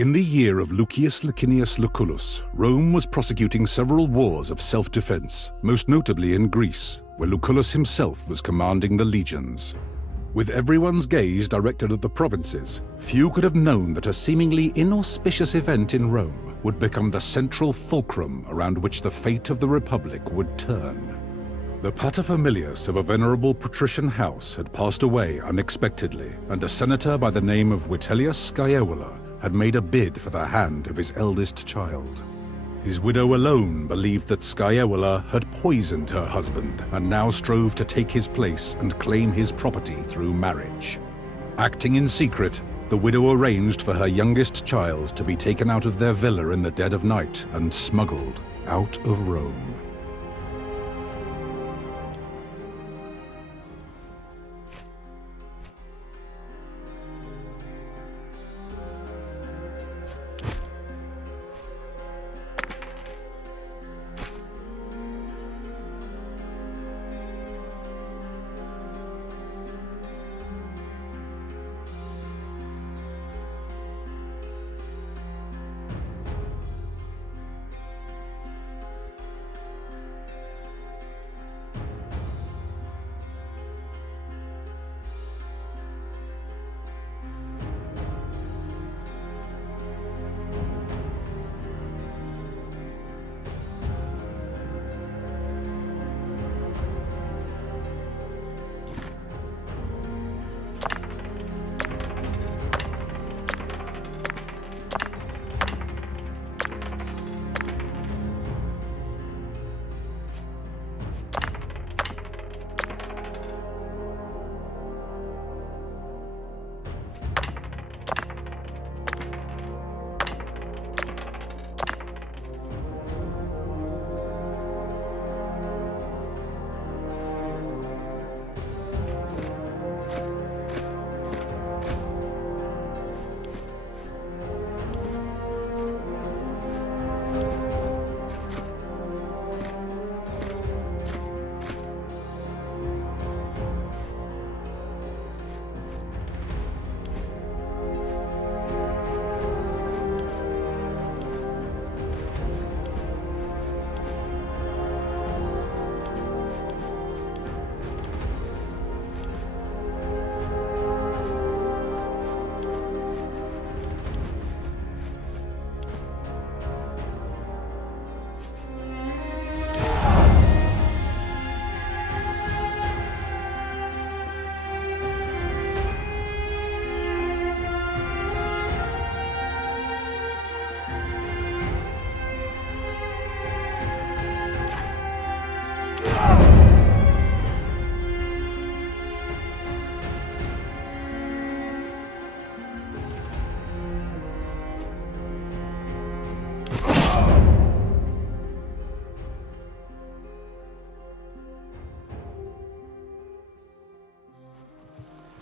In the year of Lucius Licinius Lucullus, Rome was prosecuting several wars of self-defense, most notably in Greece, where Lucullus himself was commanding the legions. With everyone's gaze directed at the provinces, few could have known that a seemingly inauspicious event in Rome would become the central fulcrum around which the fate of the Republic would turn. The paterfamilias of a venerable patrician house had passed away unexpectedly, and a senator by the name of Vitellius Scaevola had made a bid for the hand of his eldest child. His widow alone believed that Scaevola had poisoned her husband and now strove to take his place and claim his property through marriage. Acting in secret, the widow arranged for her youngest child to be taken out of their villa in the dead of night and smuggled out of Rome.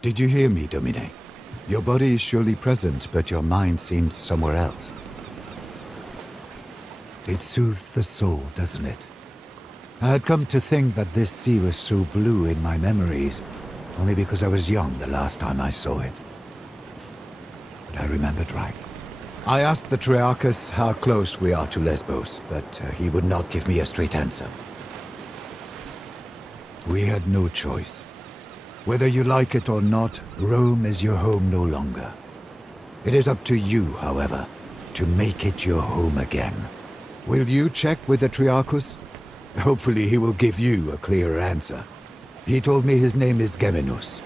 Did you hear me, Domine? Your body is surely present, but your mind seems somewhere else. It soothes the soul, doesn't it? I had come to think that this sea was so blue in my memories, only because I was young the last time I saw it. But I remembered right. I asked the Triarchus how close we are to Lesbos, but he would not give me a straight answer. We had no choice. Whether you like it or not, Rome is your home no longer. It is up to you, however, to make it your home again. Will you check with the Triarchus? Hopefully he will give you a clearer answer. He told me his name is Geminus.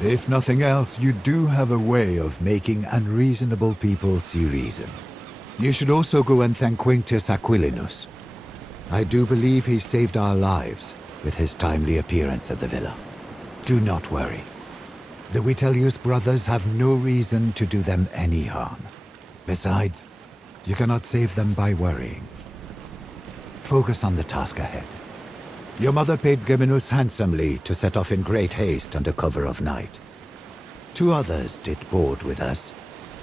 If nothing else, you do have a way of making unreasonable people see reason. You should also go and thank Quintus Aquilinus. I do believe he saved our lives with his timely appearance at the villa. Do not worry. The Vitellius brothers have no reason to do them any harm. Besides, you cannot save them by worrying. Focus on the task ahead. Your mother paid Geminus handsomely to set off in great haste under cover of night. 2 others did board with us,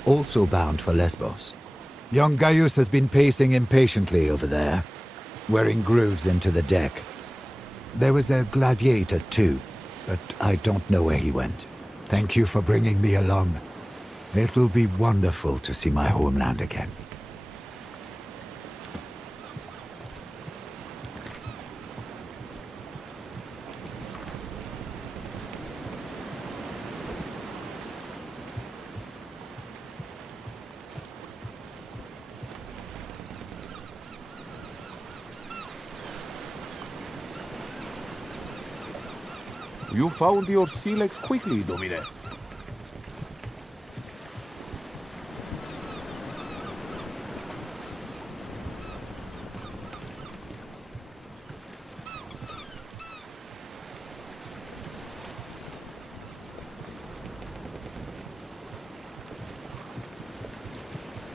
also bound for Lesbos. Young Gaius has been pacing impatiently over there, wearing grooves into the deck. There was a gladiator too, but I don't know where he went. Thank you for bringing me along. It will be wonderful to see my homeland again. You found your sea legs quickly, Domine.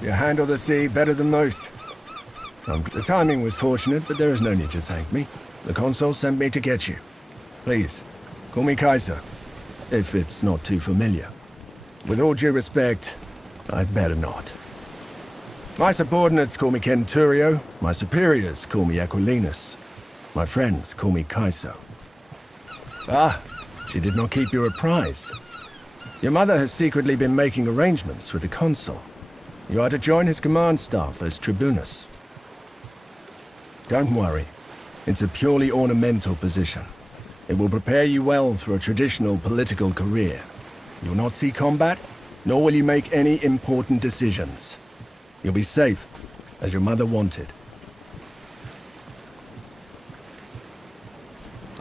You handle the sea better than most. The timing was fortunate, but there is no need to thank me. The consul sent me to get you. Please, call me Kaiser, if it's not too familiar. With all due respect, I'd better not. My subordinates call me Centurio, my superiors call me Aquilinus, my friends call me Kaiser. Ah, she did not keep you apprised. Your mother has secretly been making arrangements with the consul. You are to join his command staff as tribunus. Don't worry, it's a purely ornamental position. It will prepare you well for a traditional political career. You will not see combat, nor will you make any important decisions. You'll be safe, as your mother wanted.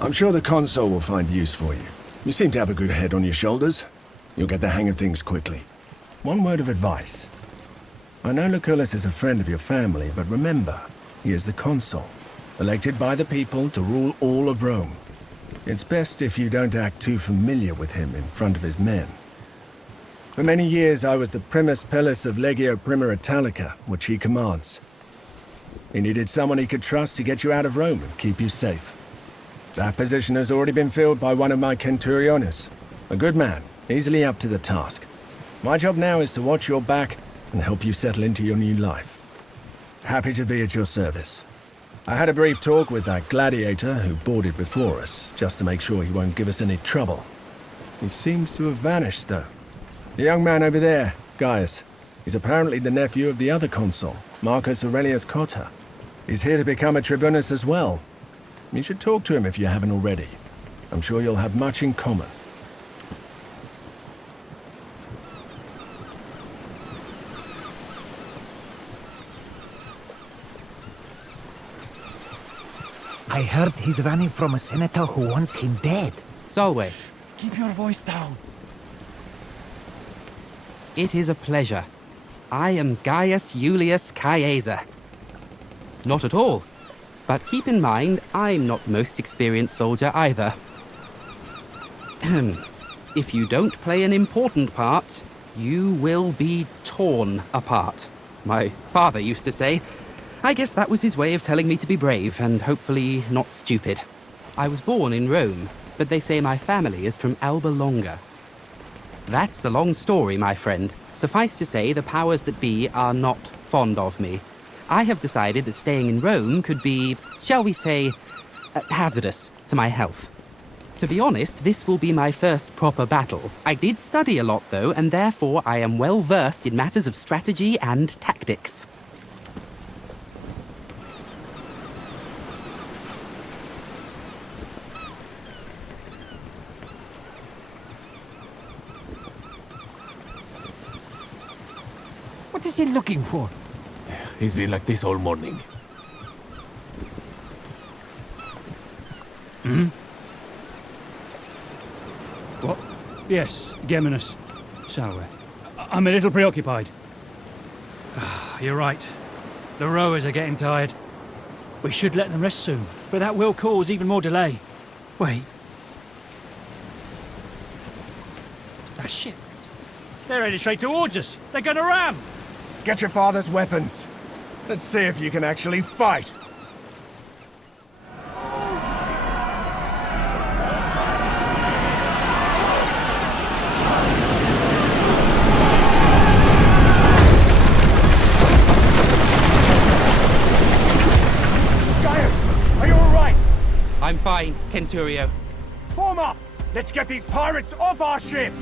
I'm sure the consul will find use for you. You seem to have a good head on your shoulders. You'll get the hang of things quickly. One word of advice. I know Lucullus is a friend of your family, but remember, he is the consul, elected by the people to rule all of Rome. It's best if you don't act too familiar with him in front of his men. For many years I was the primus pillis of Legio Prima Italica, which he commands. He needed someone he could trust to get you out of Rome and keep you safe. That position has already been filled by one of my centuriones. A good man, easily up to the task. My job now is to watch your back and help you settle into your new life. Happy to be at your service. I had a brief talk with that gladiator who boarded before us, just to make sure he won't give us any trouble. He seems to have vanished, though. The young man over there, Gaius, is apparently the nephew of the other consul, Marcus Aurelius Cotta. He's here to become a tribunus as well. You should talk to him if you haven't already. I'm sure you'll have much in common. I heard he's running from a senator who wants him dead. Solway, Keep your voice down. it is a pleasure. I am Gaius Julius Caesar. Not at all. But keep in mind, I'm not the most experienced soldier either. If you don't play an important part, you will be torn apart. My father used to say. I guess that was his way of telling me to be brave and hopefully not stupid. I was born in Rome, but they say my family is from Alba Longa. That's a long story, my friend. Suffice to say, the powers that be are not fond of me. I have decided that staying in Rome could be, shall we say, hazardous to my health. To be honest, this will be my first proper battle. I did study a lot, though, and therefore I am well versed in matters of strategy and tactics. What is he looking for? He's been like this all morning. What? Yes, Geminus. So, I'm a little preoccupied. You're right. The rowers are getting tired. We should let them rest soon, but that will cause even more delay. Wait. Ah, shit. They're headed straight towards us. They're gonna ram! Get your father's weapons. Let's see if you can actually fight. Gaius, are you all right? I'm fine, Centurio. Form up! Let's get these pirates off our ship!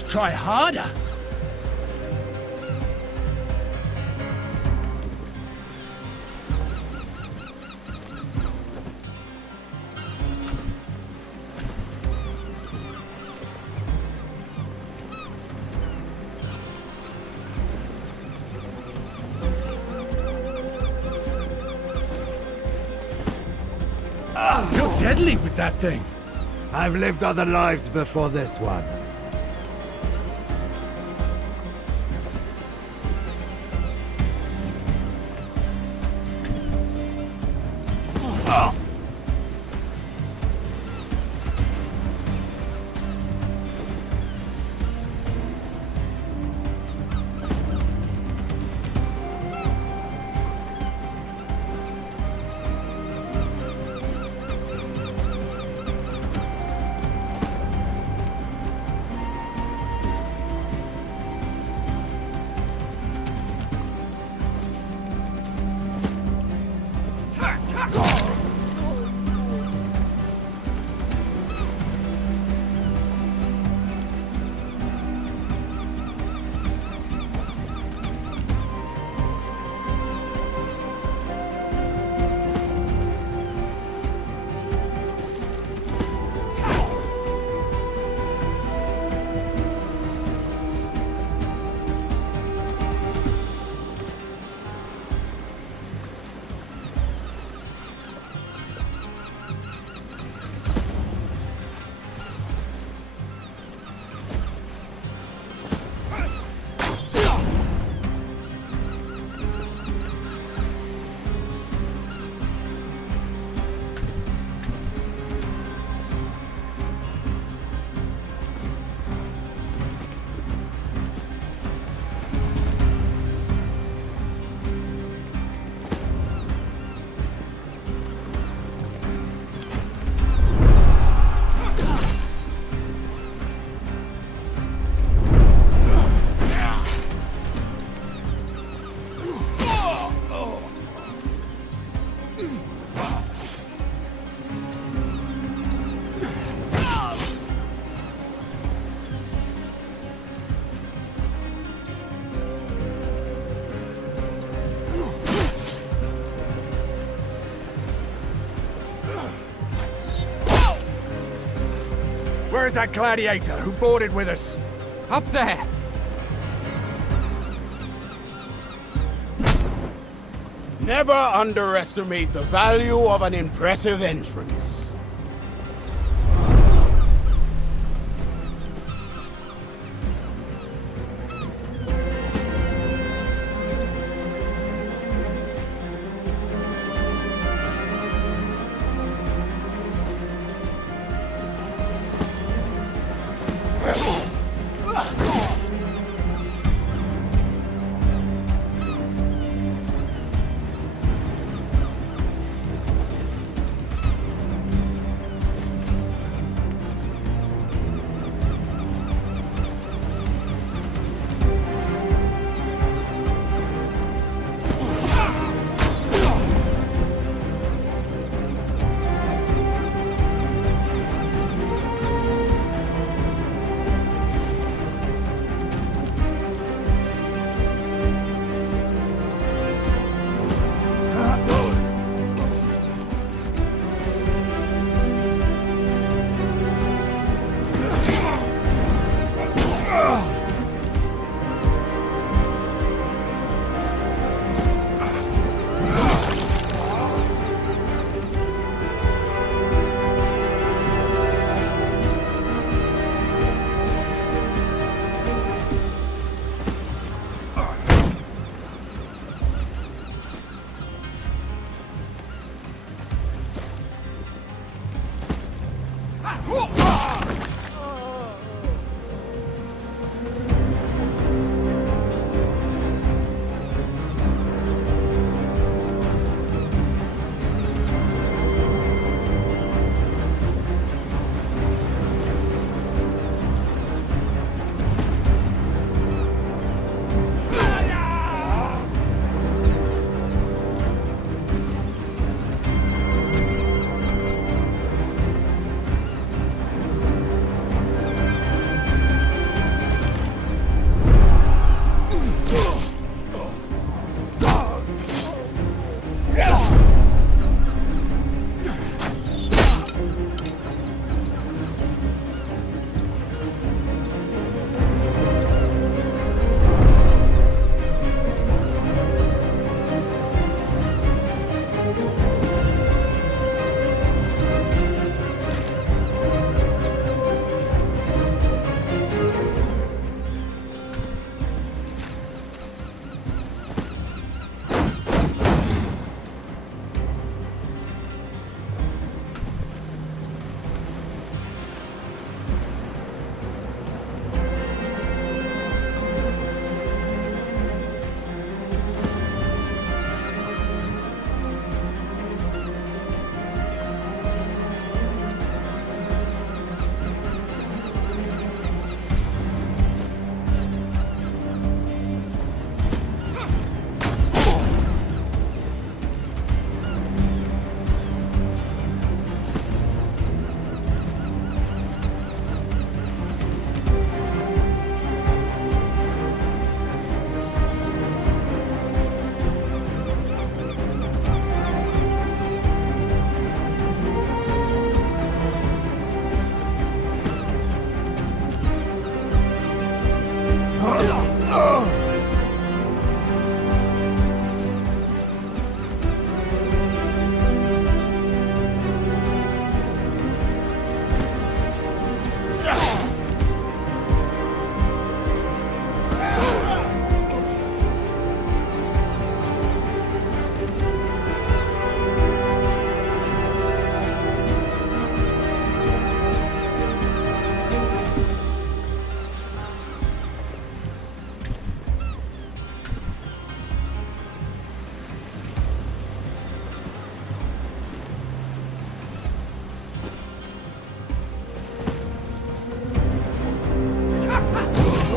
must try harder. You're deadly with that thing. I've lived other lives before this one. Where's that gladiator who boarded with us? Up there! Never underestimate the value of an impressive entrance.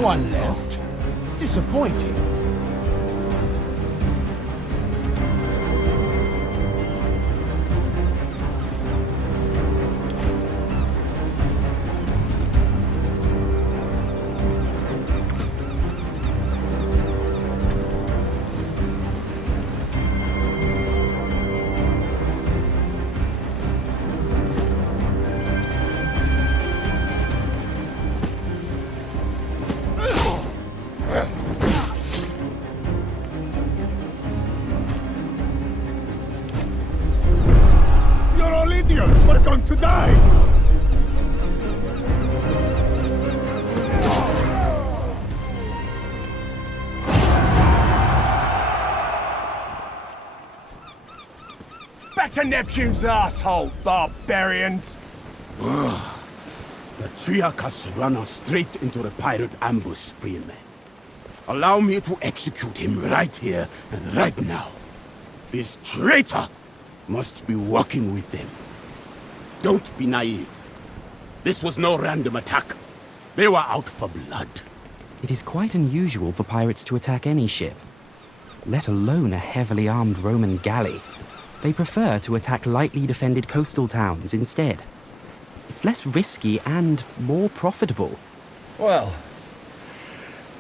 one left. Disappointing. You're all idiots! We're going to die! Back to Neptune's asshole, barbarians! The Triarch has run us straight into the pirate ambush, Spearman. Allow me to execute him right here and right now. This traitor must be working with them. Don't be naive. This was no random attack. They were out for blood. It is quite unusual for pirates to attack any ship, let alone a heavily armed Roman galley. They prefer to attack lightly defended coastal towns instead. It's less risky and more profitable. Well,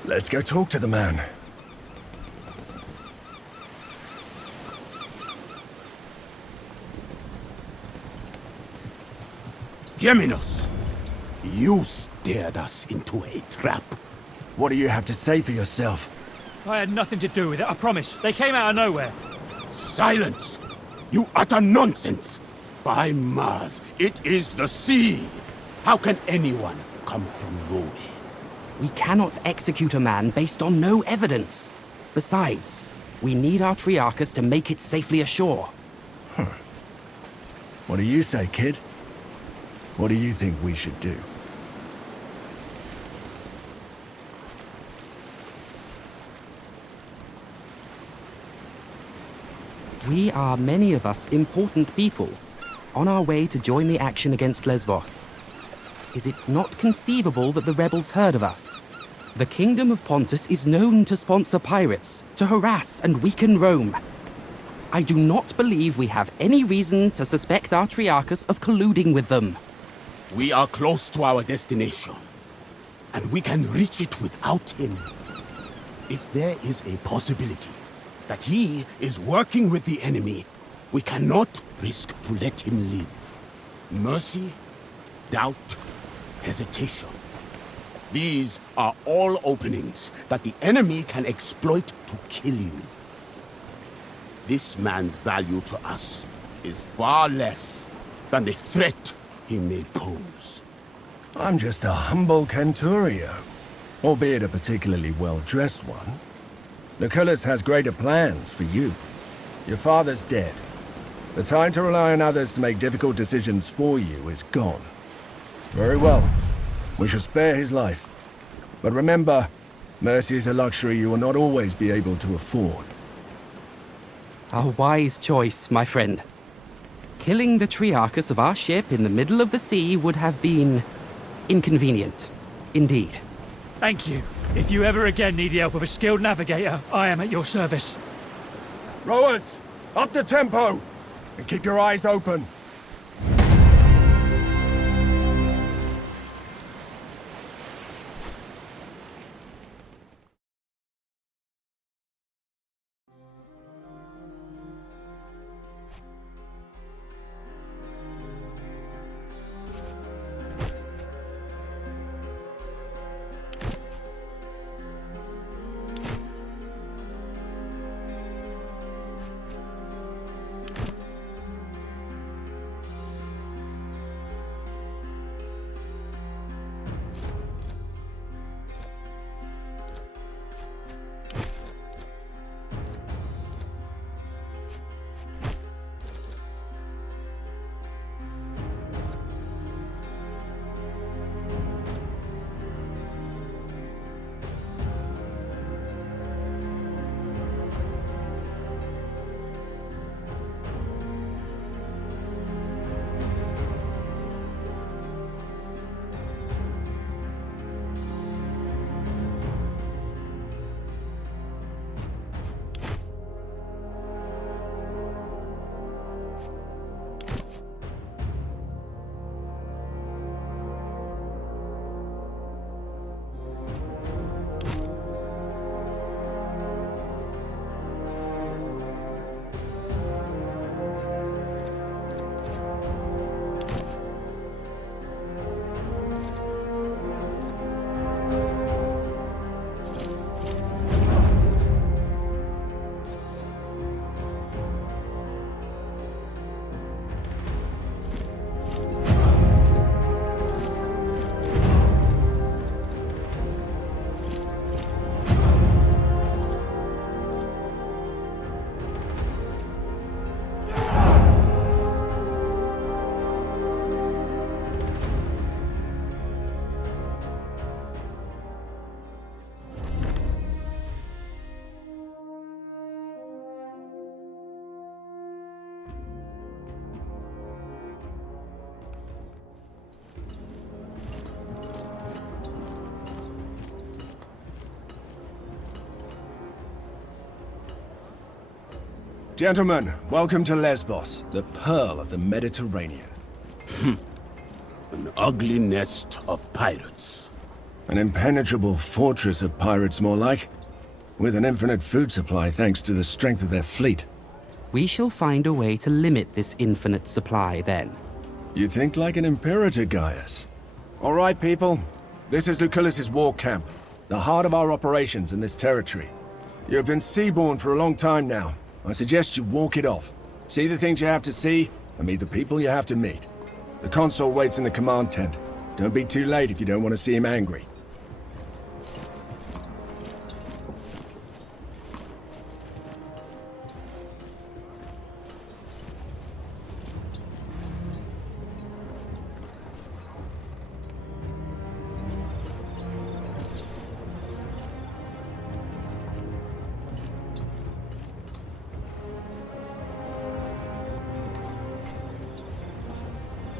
let's go talk to the man. Geminos, you steered us into a trap. What do you have to say for yourself? I had nothing to do with it, I promise. They came out of nowhere. Silence! You utter nonsense! By Mars, it is the sea! How can anyone come from nowhere? We cannot execute a man based on no evidence. Besides, we need our Triarchus to make it safely ashore. What do you say, kid? What do you think we should do? We are, many of us, important people, on our way to join the action against Lesbos. Is it not conceivable that the rebels heard of us? The Kingdom of Pontus is known to sponsor pirates, to harass and weaken Rome. I do not believe we have any reason to suspect our Triarchus of colluding with them. We are close to our destination, and we can reach it without him. If there is a possibility that he is working with the enemy, we cannot risk to let him live. Mercy, doubt, hesitation. These are all openings that the enemy can exploit to kill you. This man's value to us is far less than the threat he may pose. I'm just a humble Canturio, albeit a particularly well-dressed one. Lucullus has greater plans for you. Your father's dead. The time to rely on others to make difficult decisions for you is gone. Very well. We shall spare his life. But remember, mercy is a luxury you will not always be able to afford. A wise choice, my friend. Killing the Triarchus of our ship in the middle of the sea would have been inconvenient, indeed. Thank you. If you ever again need the help of a skilled navigator, I am at your service. Rowers, up the tempo! And keep your eyes open. Gentlemen, welcome to Lesbos, the pearl of the Mediterranean. An ugly nest of pirates. An impenetrable fortress of pirates, more like. With an infinite food supply thanks to the strength of their fleet. We shall find a way to limit this infinite supply then. You think like an imperator, Gaius. All right, people. This is Lucullus's war camp, the heart of our operations in this territory. You have been seaborne for a long time now. I suggest you walk it off. See the things you have to see, and meet the people you have to meet. The consul waits in the command tent. Don't be too late if you don't want to see him angry.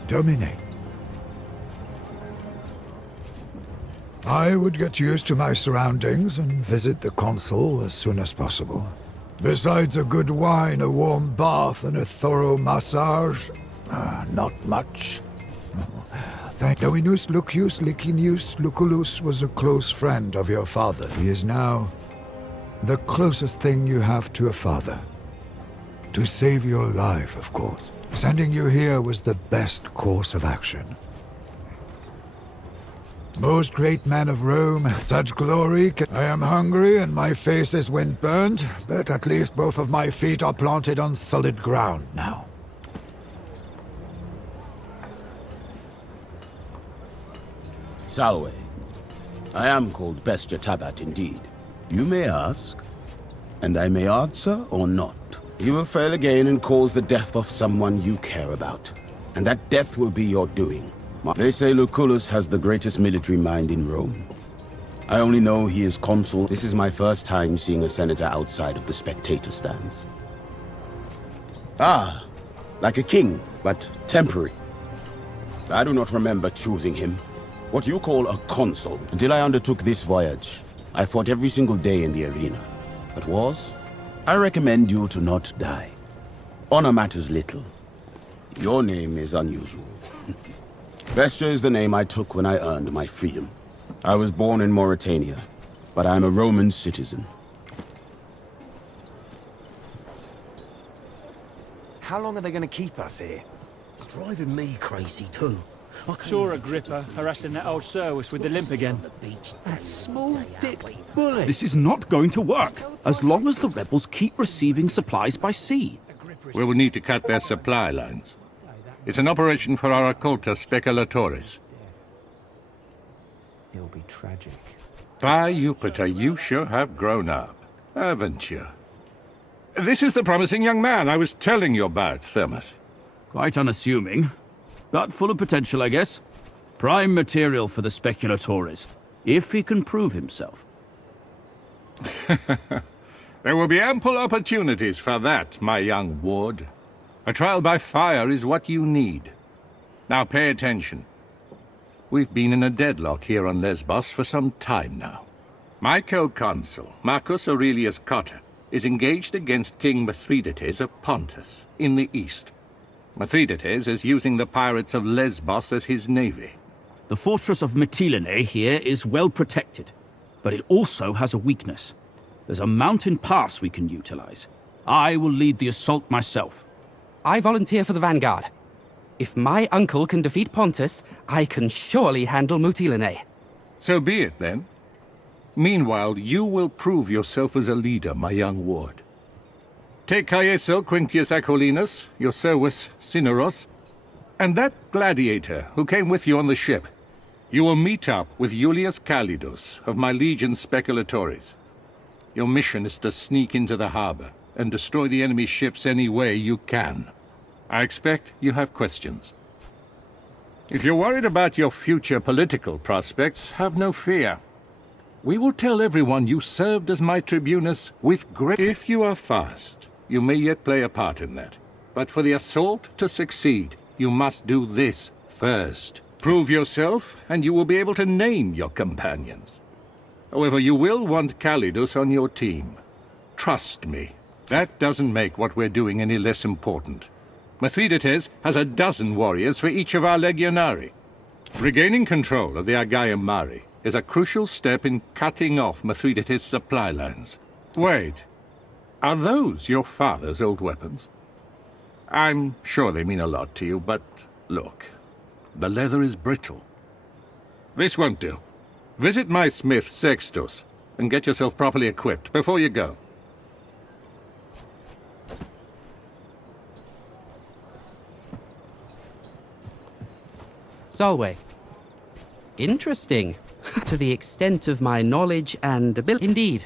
Domine. I would get used to my surroundings and visit the consul as soon as possible. Besides a good wine, a warm bath, and a thorough massage, not much. Thank Dominus Lucius Licinius Lucullus was a close friend of your father. He is now the closest thing you have to a father. To save your life, of course. Sending you here was the best course of action. Most great men of Rome, such glory I am hungry and my face is wind-burned, but at least both of my feet are planted on solid ground now. Salwe, I am called Bestia Tabat indeed. You may ask, and I may answer or not. You will fail again and cause the death of someone you care about. And that death will be your doing. They say Lucullus has the greatest military mind in Rome. I only know he is consul. This is my first time seeing a senator outside of the spectator stands. Ah, like a king, but temporary. I do not remember choosing him. What you call a consul. Until I undertook this voyage, I fought every single day in the arena. But wars? I recommend you to not die. Honor matters little. Your name is unusual. Bestia is the name I took when I earned my freedom. I was born in Mauritania, but I'm a Roman citizen. How long are they going to keep us here? It's driving me crazy too. Saw Agrippa harassing that old Servus with the limp again. That small dick bullet. This is not going to work, as long as the rebels keep receiving supplies by sea. We will need to cut their supply lines. It's an operation for our occulta speculatores. It'll be tragic. By Jupiter, you sure have grown up, haven't you? This is the promising young man I was telling you about, Thermus. Quite unassuming, but full of potential, I guess. Prime material for the speculatores, if he can prove himself. There will be ample opportunities for that, my young ward. A trial by fire is what you need. Now pay attention. We've been in a deadlock here on Lesbos for some time now. My co-consul, Marcus Aurelius Cotta, is engaged against King Mithridates of Pontus, in the east. Mithridates is using the pirates of Lesbos as his navy. The fortress of Mytilene here is well protected, but it also has a weakness. There's a mountain pass we can utilize. I will lead the assault myself. I volunteer for the vanguard. If my uncle can defeat Pontus, I can surely handle Mytilene. So be it, then. Meanwhile, you will prove yourself as a leader, my young ward. Take Caeso Quintius Acollinus, your Servus Cineros, and that gladiator who came with you on the ship. You will meet up with Iulius Calidus of my legion Speculatores. Your mission is to sneak into the harbor and destroy the enemy ships any way you can. I expect you have questions. If you're worried about your future political prospects, have no fear. We will tell everyone you served as my tribunus with great... If you are fast, you may yet play a part in that. But for the assault to succeed, you must do this first. Prove yourself, and you will be able to name your companions. However, you will want Calidus on your team. Trust me, That doesn't make what we're doing any less important. Mithridates has a dozen warriors for each of our legionari. Regaining control of the Agaian Mari is a crucial step in cutting off Mithridates' supply lines. Wait, are those your father's old weapons? I'm sure they mean a lot to you, but look, the leather is brittle. This won't do. Visit my smith, Sextus, and get yourself properly equipped before you go. Solway. Interesting. To the extent of my knowledge and ability. Indeed.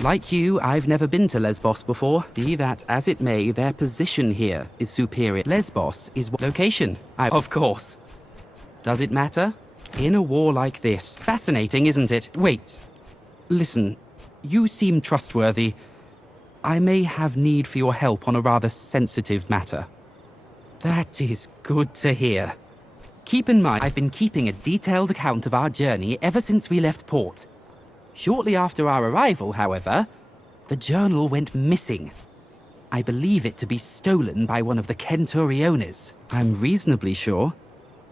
Like you, I've never been to Lesbos before. Be that as it may, their position here is superior. Lesbos is location. Of course. Does it matter? In a war like this. Fascinating, isn't it? Wait. Listen, you seem trustworthy. I may have need for your help on a rather sensitive matter. That is good to hear. Keep in mind, I've been keeping a detailed account of our journey ever since we left port. Shortly after our arrival, however, the journal went missing. I believe it to be stolen by one of the Centuriones. I'm reasonably sure.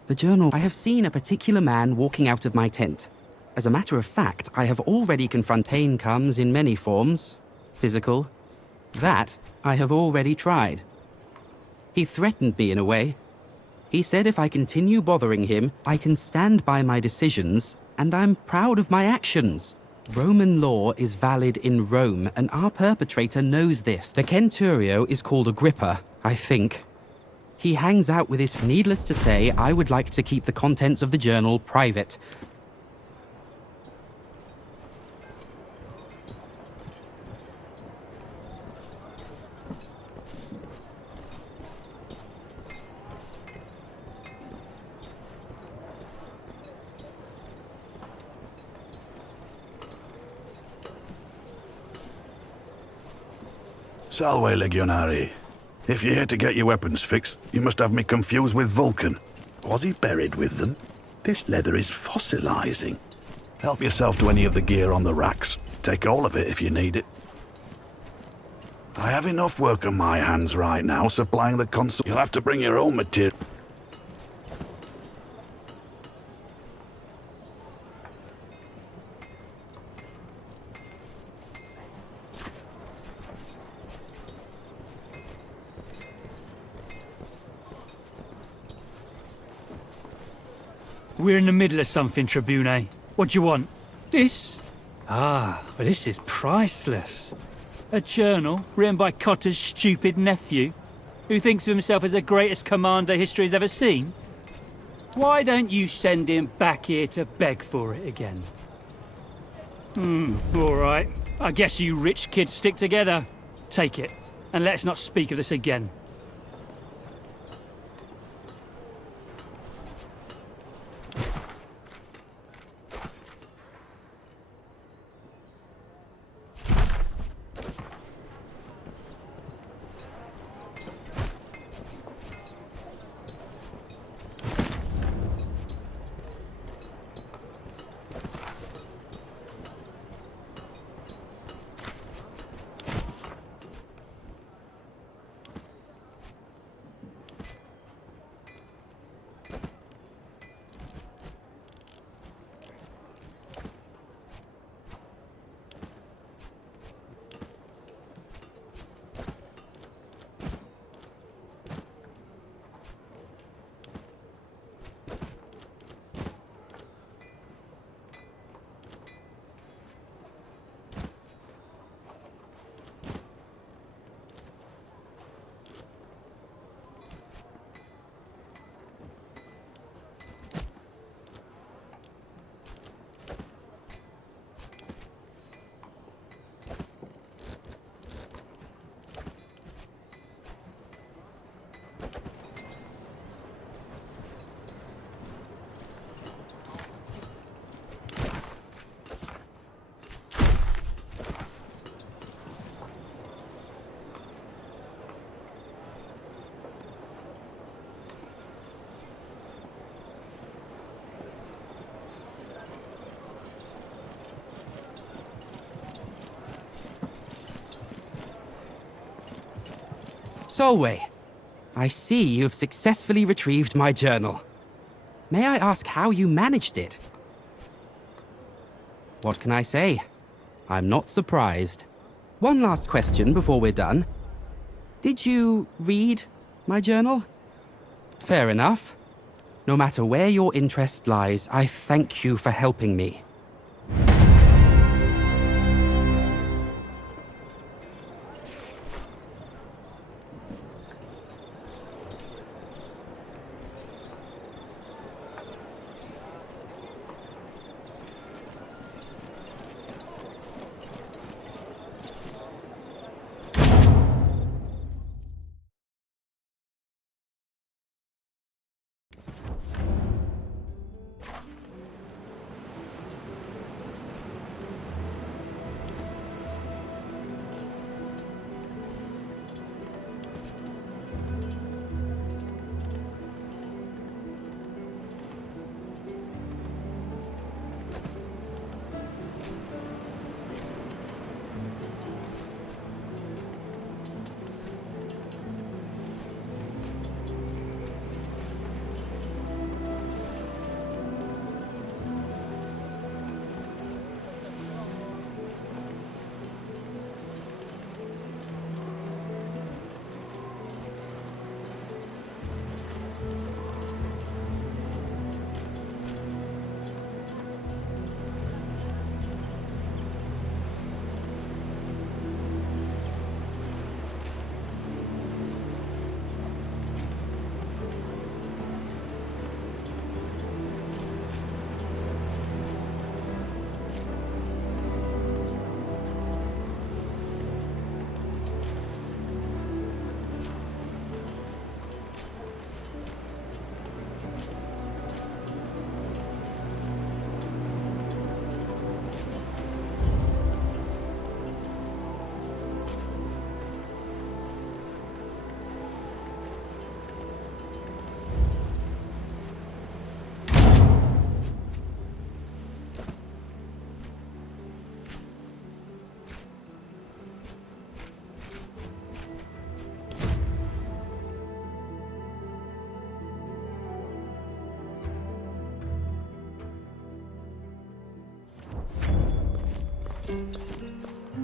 The journal... I have seen a particular man walking out of my tent. As a matter of fact, I have already confronted... Pain comes in many forms. Physical. That I have already tried. He threatened me in a way. He said if I continue bothering him, I can stand by my decisions, and I'm proud of my actions. Roman law is valid in Rome, and our perpetrator knows this. The Centurio is called Agrippa, I think. He hangs out with his... Needless to say, I would like to keep the contents of the journal private. Salve, Legionari. If you're here to get your weapons fixed, you must have me confused with Vulcan. Was he buried with them? This leather is fossilizing. Help yourself to any of the gear on the racks. Take all of it if you need it. I have enough work on my hands right now supplying the consul. You'll have to bring your own material. We're in the middle of something, Tribune. What do you want? This? Ah, but this is priceless. A journal written by Cotter's stupid nephew, who thinks of himself as the greatest commander history has ever seen. Why don't you send him back here to beg for it again? All right. I guess you rich kids stick together. Take it, and let's not speak of this again. Solway, I see you've successfully retrieved my journal. May I ask how you managed it? What can I say? I'm not surprised. One last question before we're done. Did you read my journal? Fair enough. No matter where your interest lies, I thank you for helping me.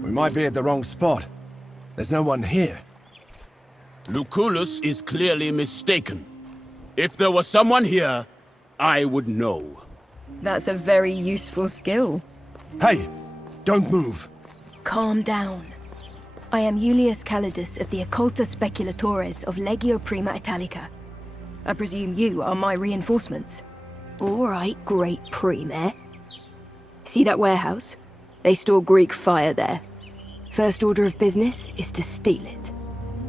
We might be at the wrong spot. There's no one here. Lucullus is clearly mistaken. If there was someone here, I would know. That's a very useful skill. Hey! Don't move! Calm down. I am Julius Calidus of the Occulta Speculatores of Legio Prima Italica. I presume you are my reinforcements. All right, great Prime. See that warehouse? They store Greek fire there. First order of business is to steal it.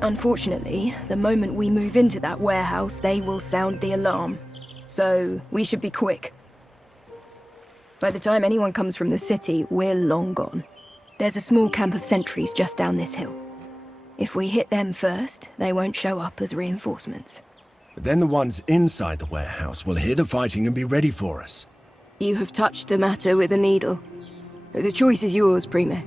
Unfortunately, the moment we move into that warehouse, they will sound the alarm. So, we should be quick. By the time anyone comes from the city, we're long gone. There's a small camp of sentries just down this hill. If we hit them first, they won't show up as reinforcements. But then the ones inside the warehouse will hear the fighting and be ready for us. You have touched the matter with a needle. The choice is yours, Prime.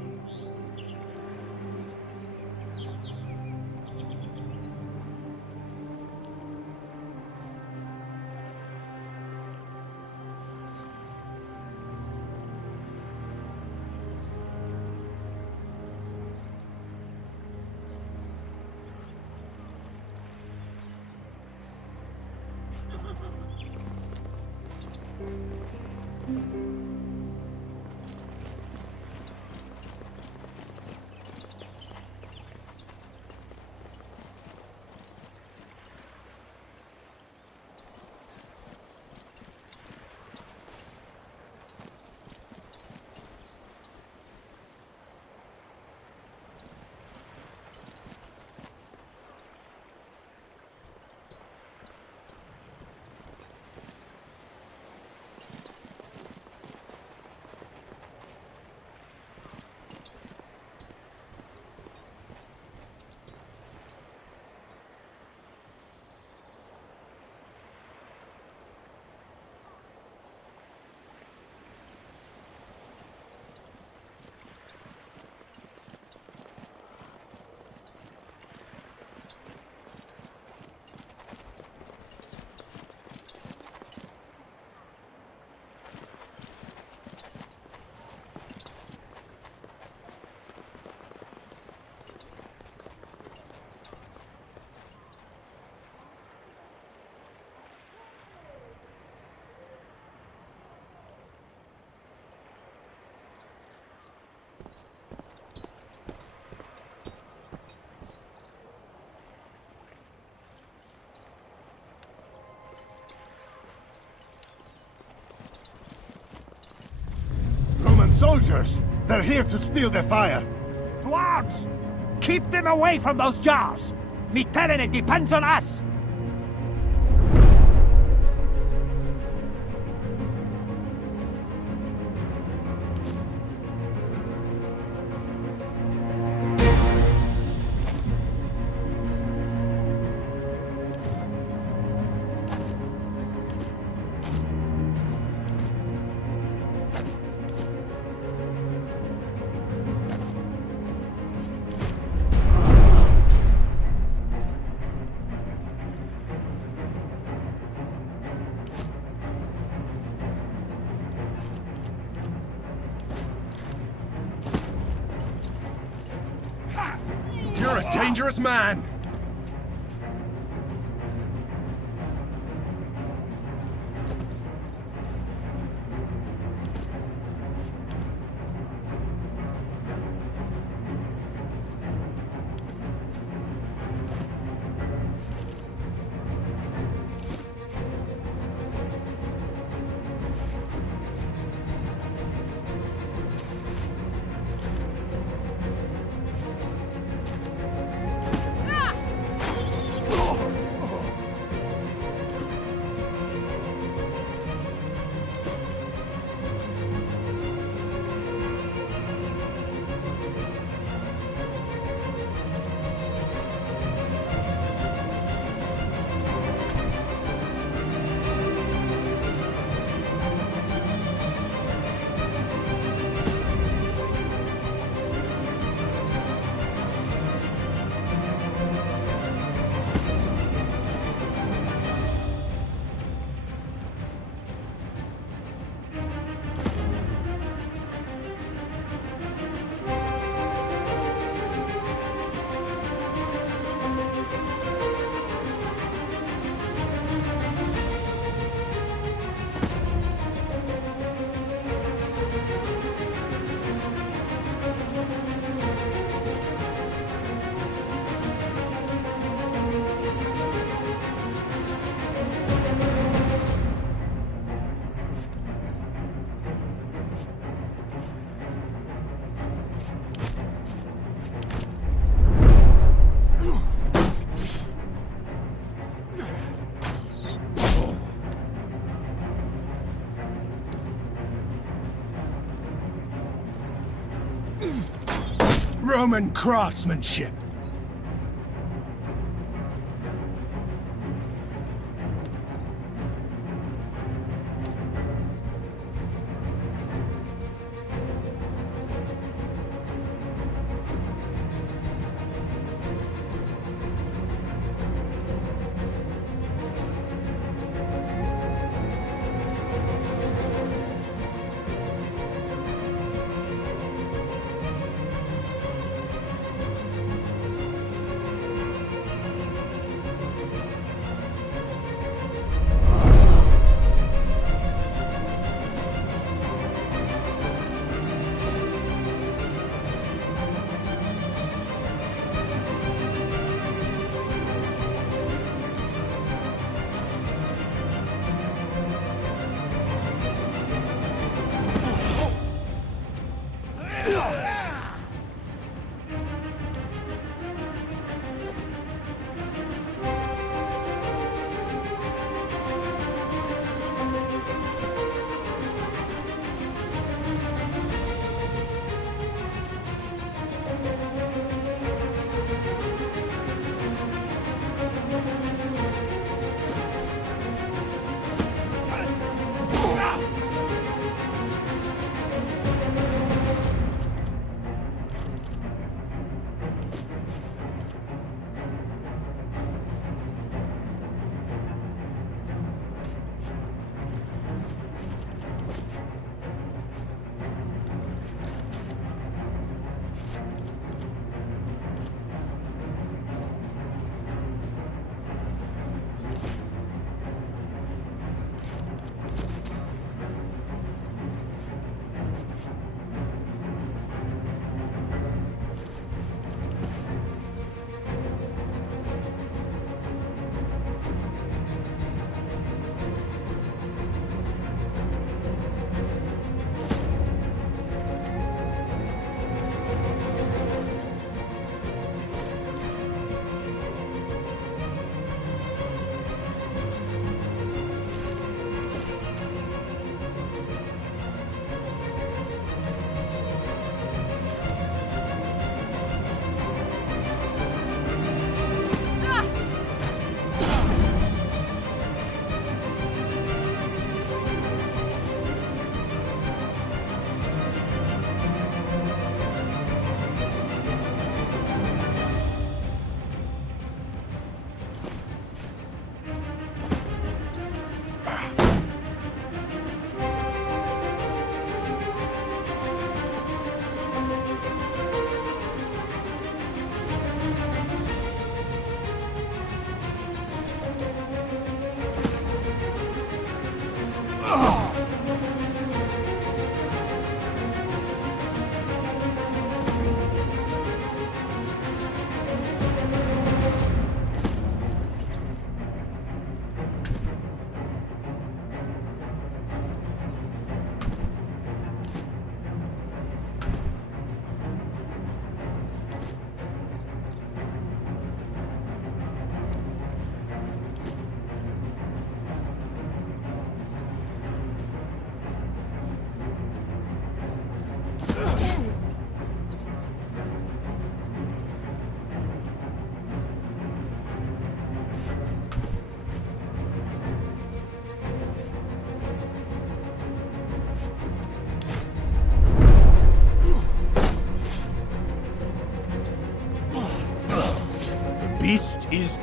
Soldiers! They're here to steal the fire! To arms! Keep them away from those jars! Me telling it depends on us! You're a dangerous man! Roman craftsmanship.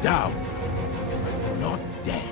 down, but not dead.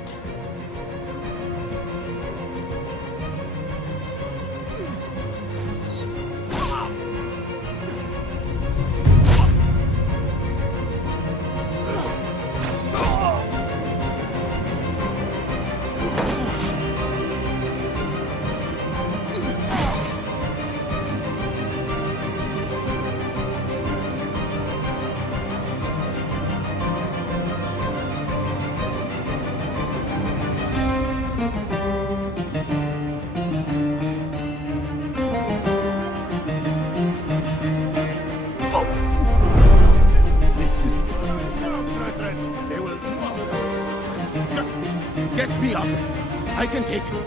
Get me up. I can take you.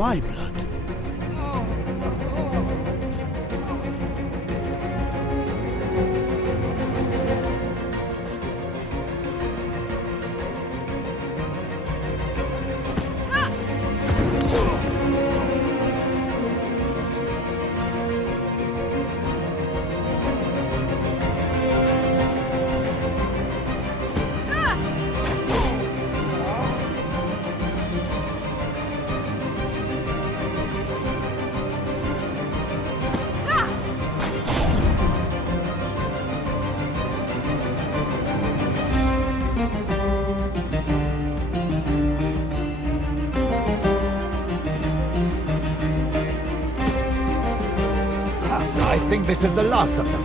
My blood. I think this is the last of them.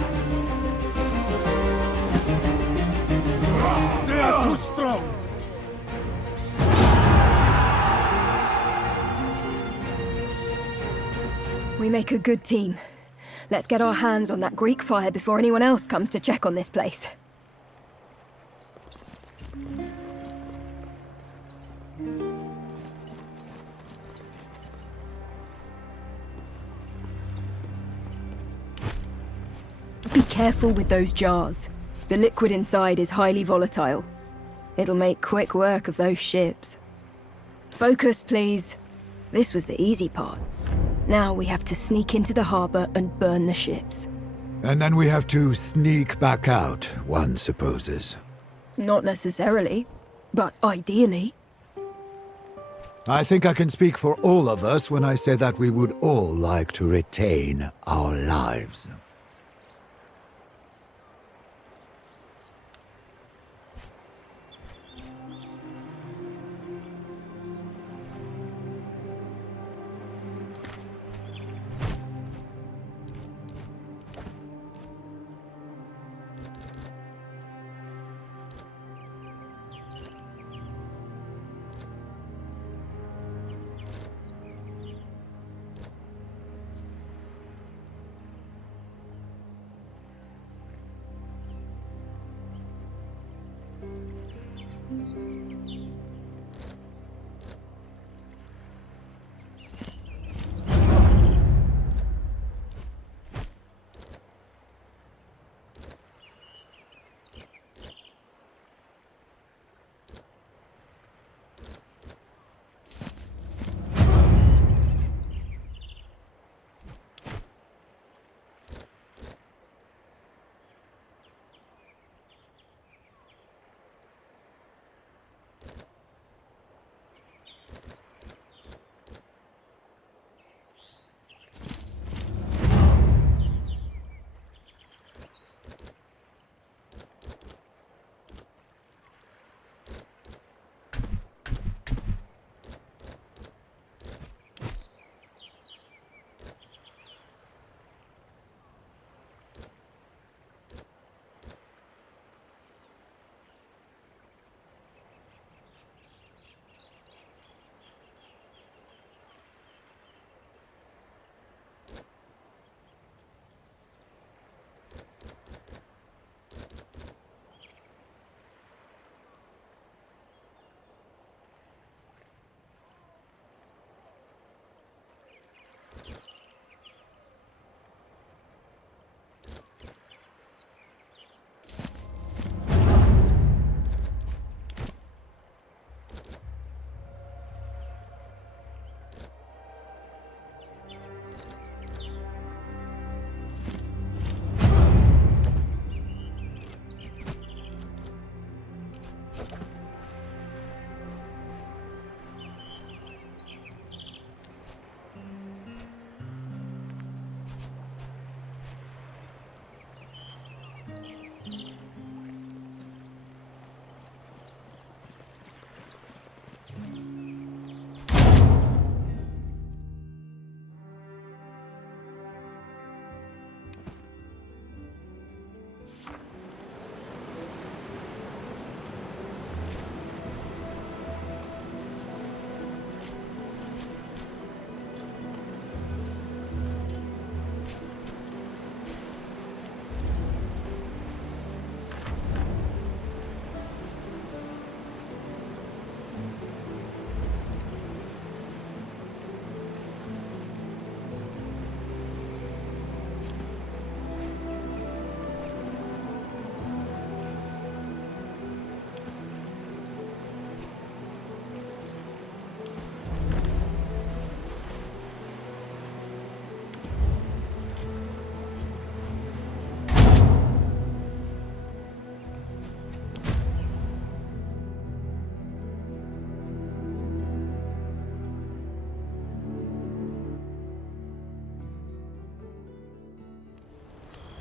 They are too strong. We make a good team. Let's get our hands on that Greek fire before anyone else comes to check on this place. Be careful with those jars. The liquid inside is highly volatile. It'll make quick work of those ships. Focus, please. This was the easy part. Now we have to sneak into the harbor and burn the ships. And then we have to sneak back out, one supposes. Not necessarily, but ideally. I think I can speak for all of us when I say that we would all like to retain our lives.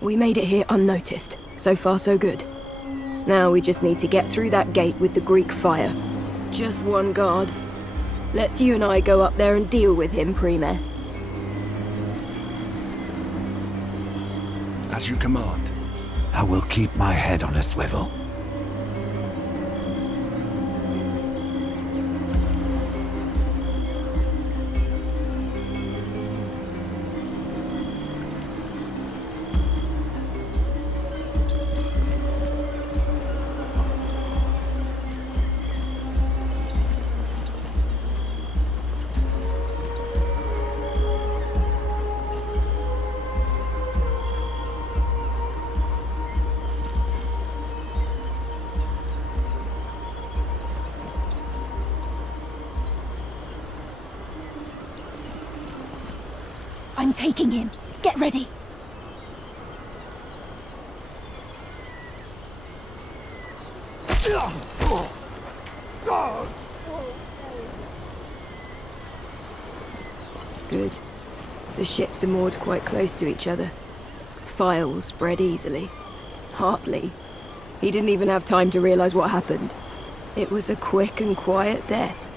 We made it here unnoticed. So far, so good. Now we just need to get through that gate with the Greek fire. Just one guard. Let's you and I go up there and deal with him, Premier. As you command. I will keep my head on a swivel. I'm taking him. Get ready. Good. The ships are moored quite close to each other. Fire will spread easily. Hardly. He didn't even have time to realize what happened. It was a quick and quiet death.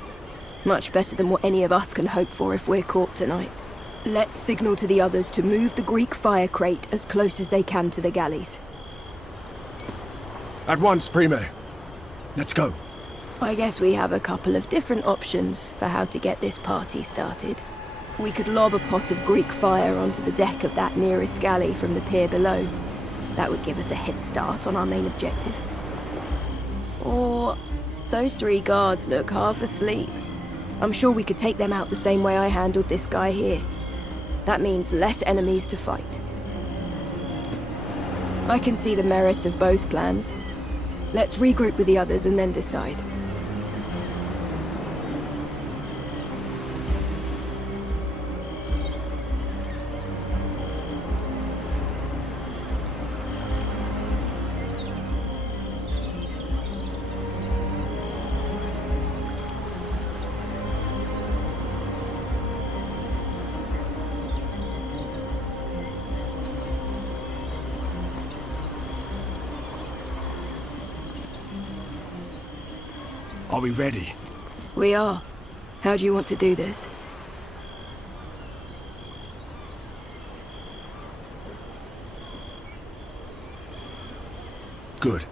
Much better than what any of us can hope for if we're caught tonight. Let's signal to the others to move the Greek fire crate as close as they can to the galleys. At once, Prime. Let's go. I guess we have a couple of different options for how to get this party started. We could lob a pot of Greek fire onto the deck of that nearest galley from the pier below. That would give us a head start on our main objective. Or those 3 guards look half asleep. I'm sure we could take them out the same way I handled this guy here. That means less enemies to fight. I can see the merit of both plans. Let's regroup with the others and then decide. Are we ready? We are. How do you want to do this? Good.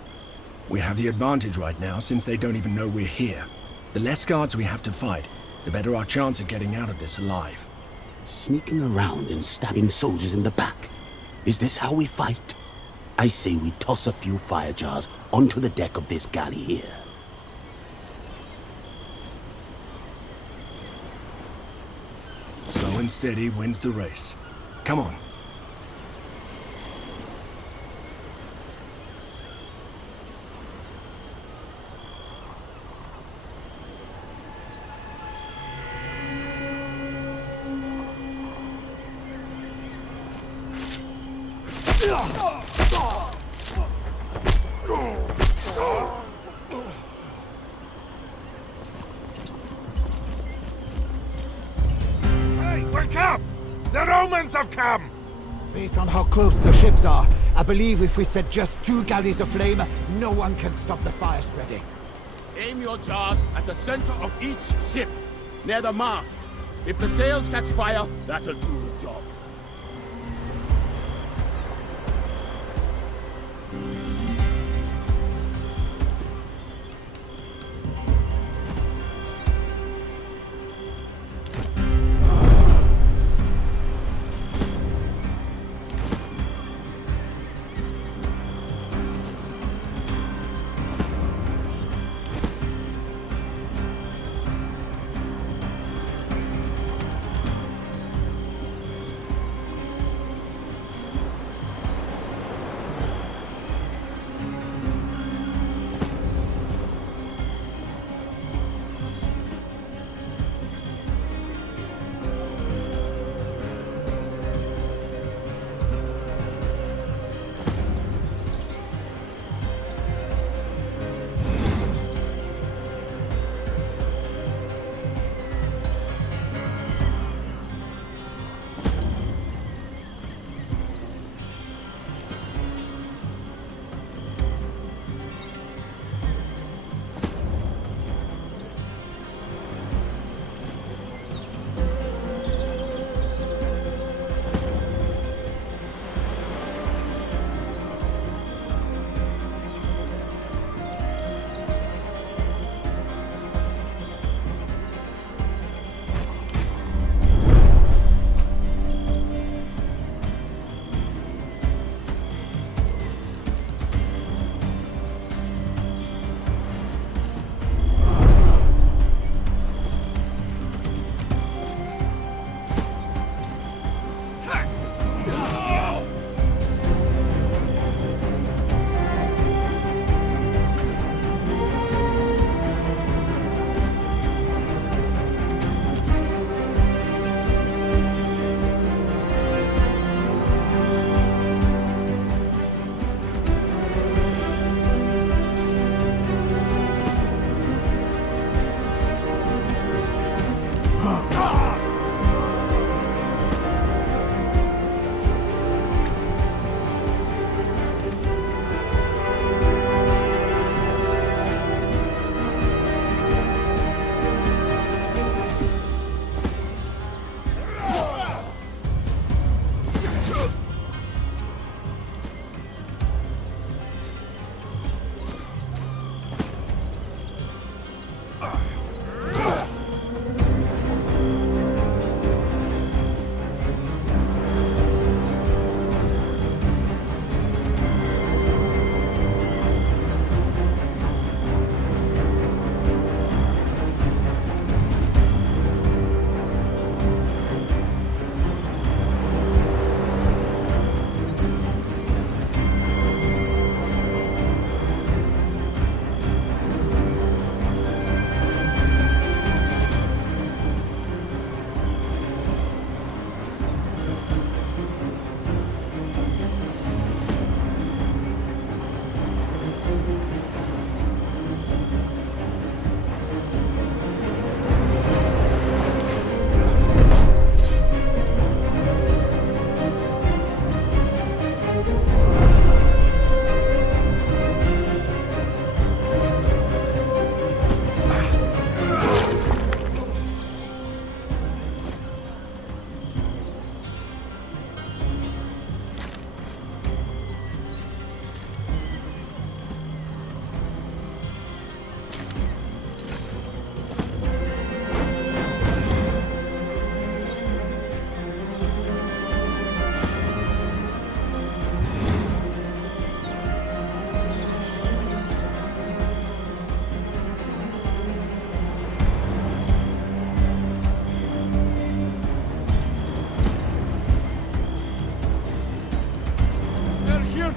We have the advantage right now since they don't even know we're here. The less guards we have to fight, the better our chance of getting out of this alive. Sneaking around and stabbing soldiers in the back. Is this how we fight? I say we toss a few fire jars onto the deck of this galley here. Slow and steady wins the race. Come on. Wake up! The Romans have come! Based on how close the ships are, I believe if we set just 2 galleys aflame, no one can stop the fire spreading. Aim your jars at the center of each ship, near the mast. If the sails catch fire, that'll do the job.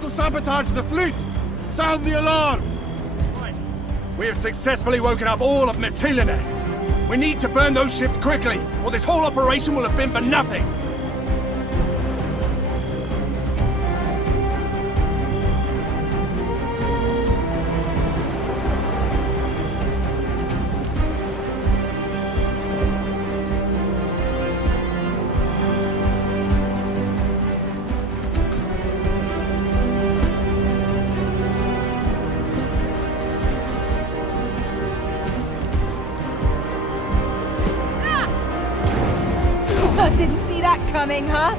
to sabotage the fleet! Sound the alarm! We have successfully woken up all of Mytilene. We need to burn those ships quickly, or this whole operation will have been for nothing! Didn't see that coming, huh?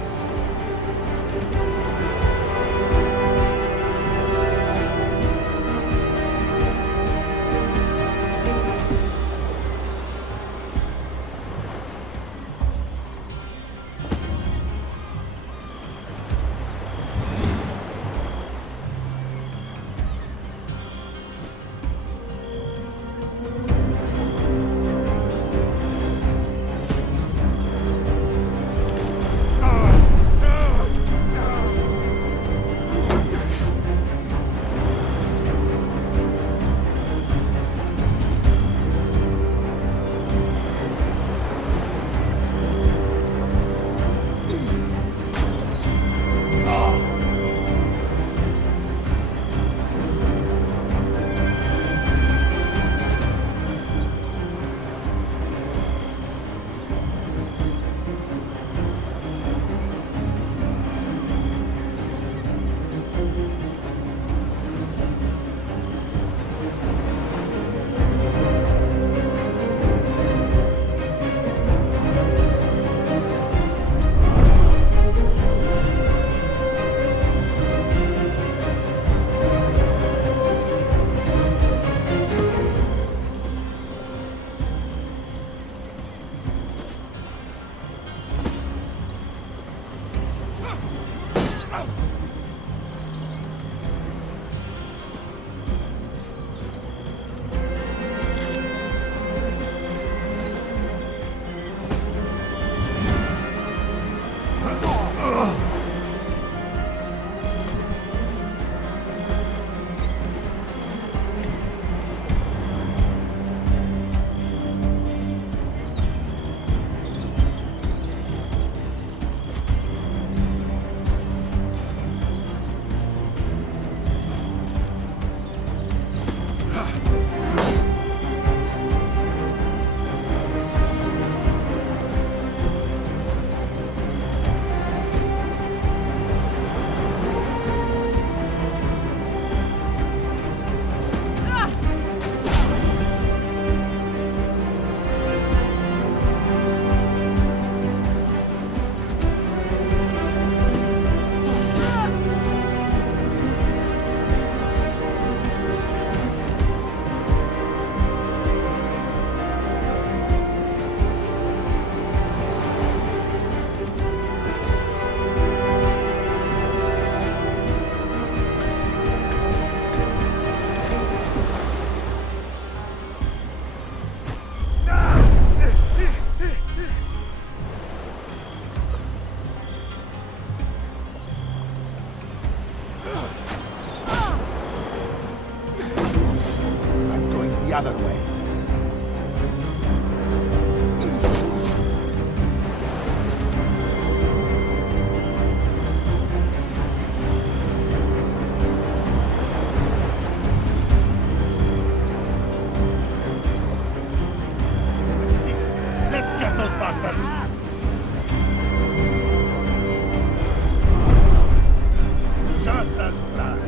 The other way. Let's get those bastards! Just as planned.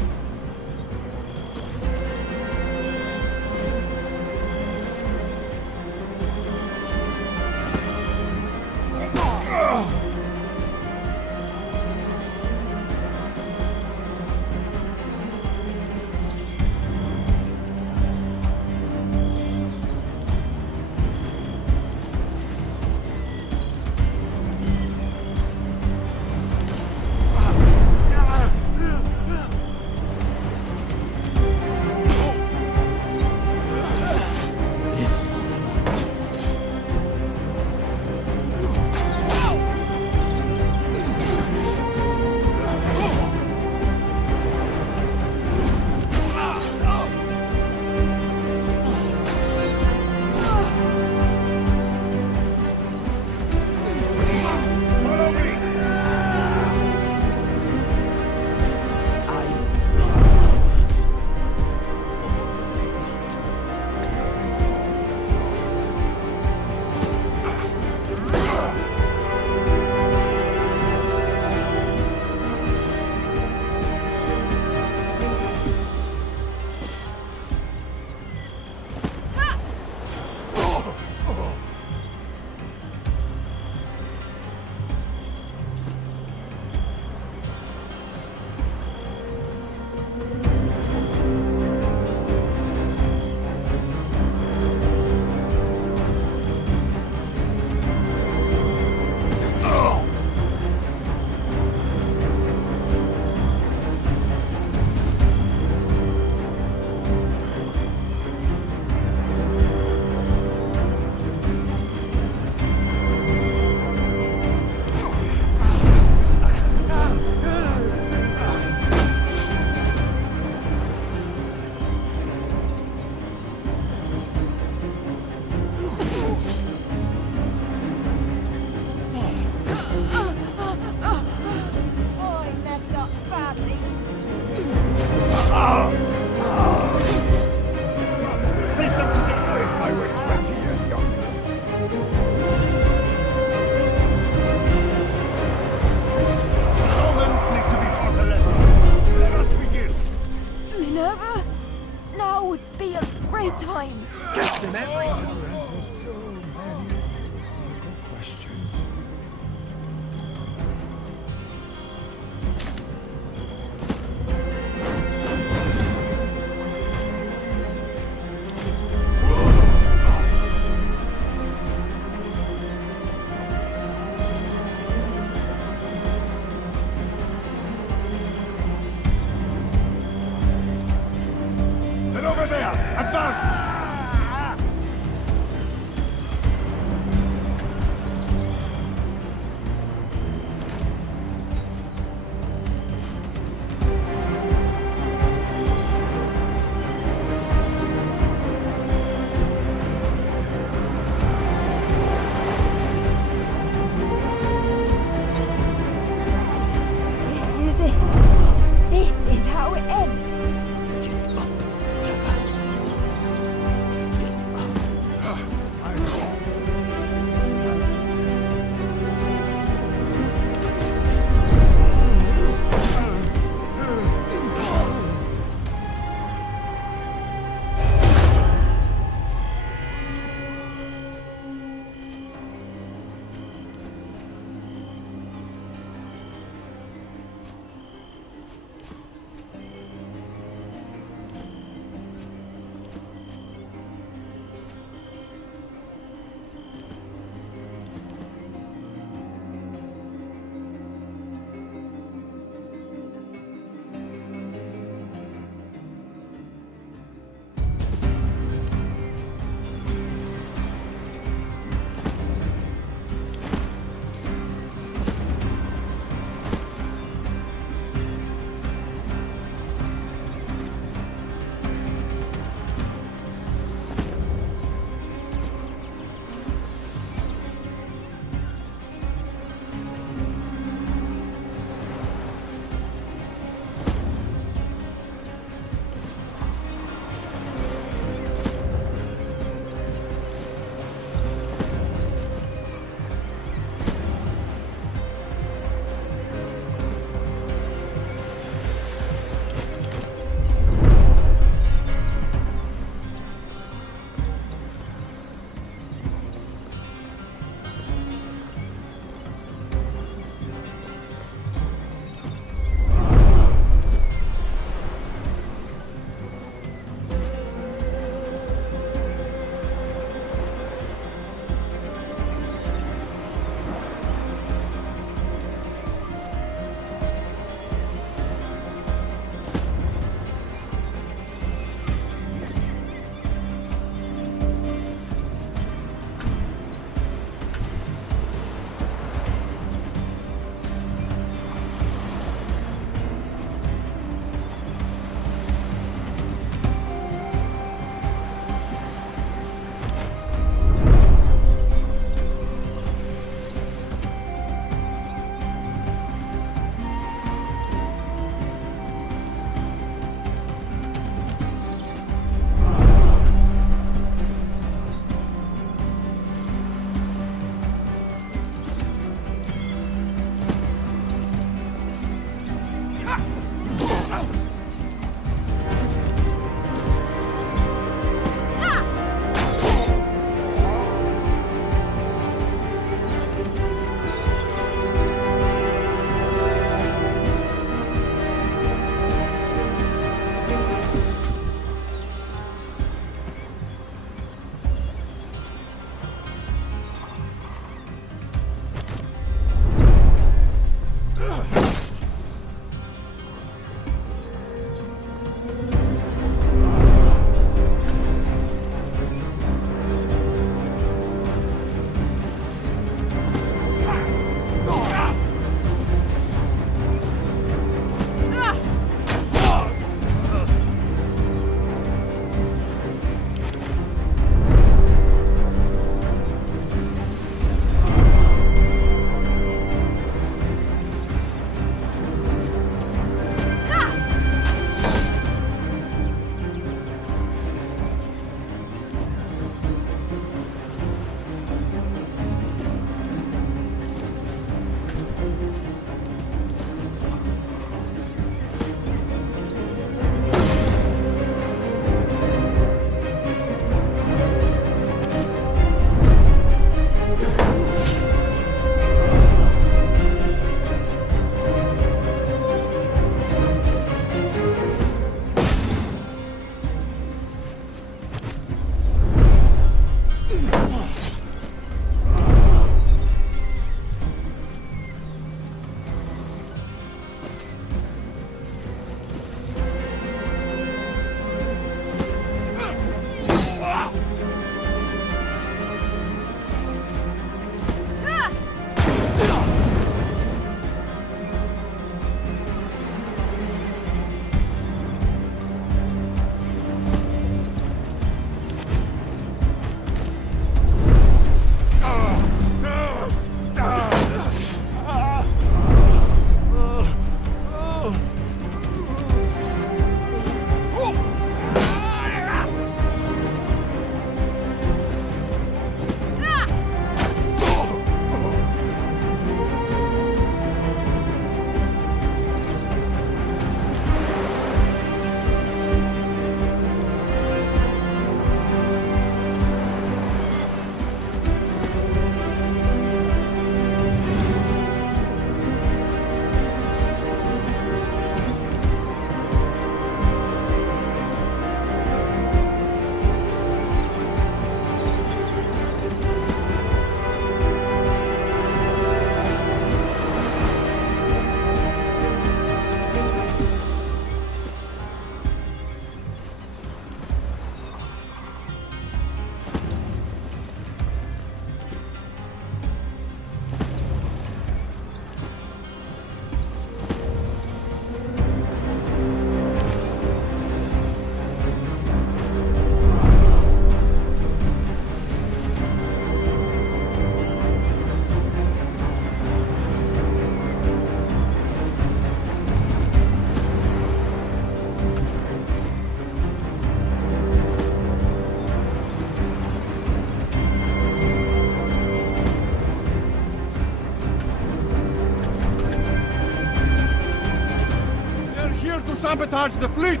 sabotaged the fleet!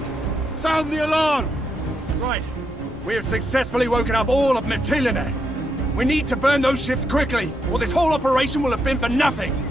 Sound the alarm! Right. We have successfully woken up all of Mytilene. We need to burn those ships quickly, or this whole operation will have been for nothing!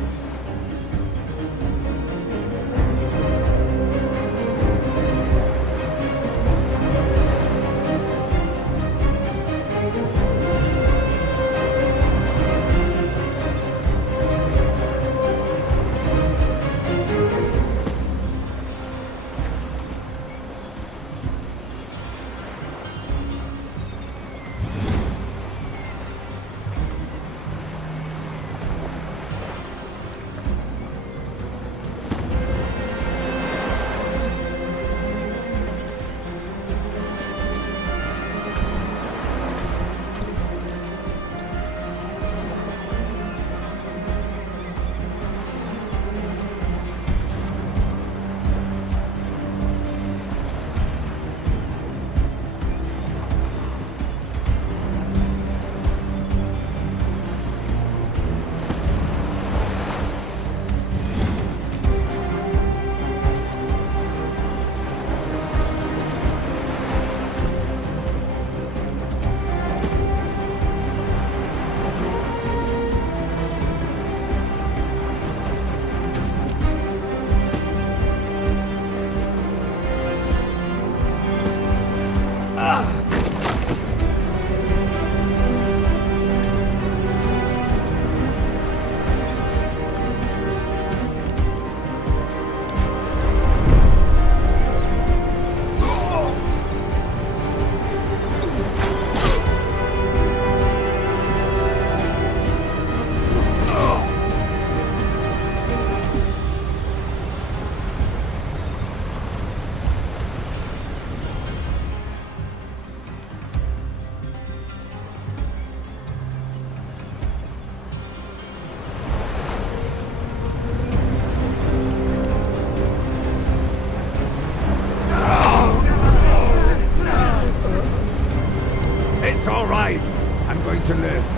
It's all right. I'm going to live.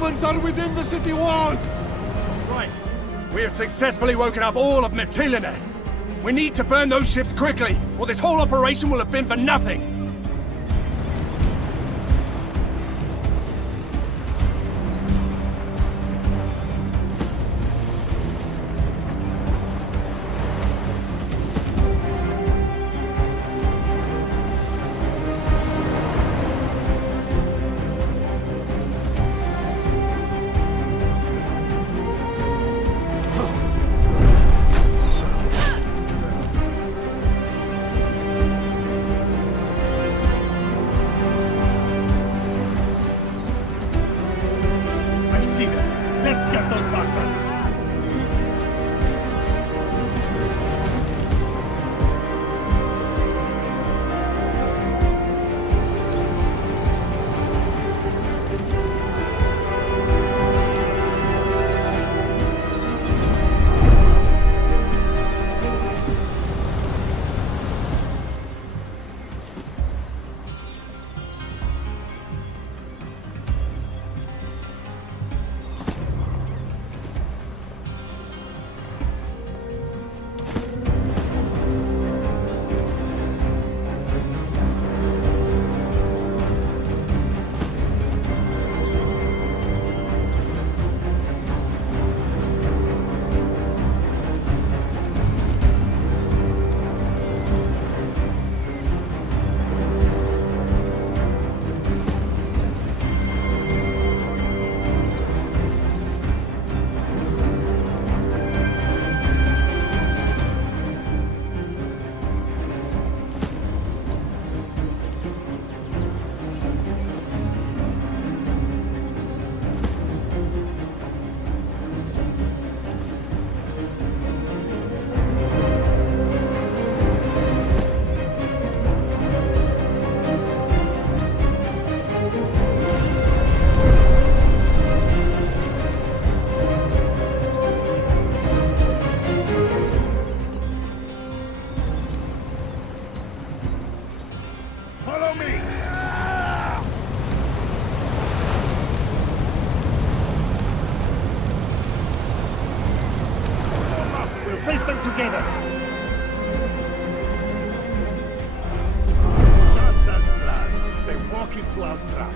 Romans are within the city walls! Right. We have successfully woken up all of Mytilene. We need to burn those ships quickly, or this whole operation will have been for nothing. Face them together! Just as planned, they walk into our trap.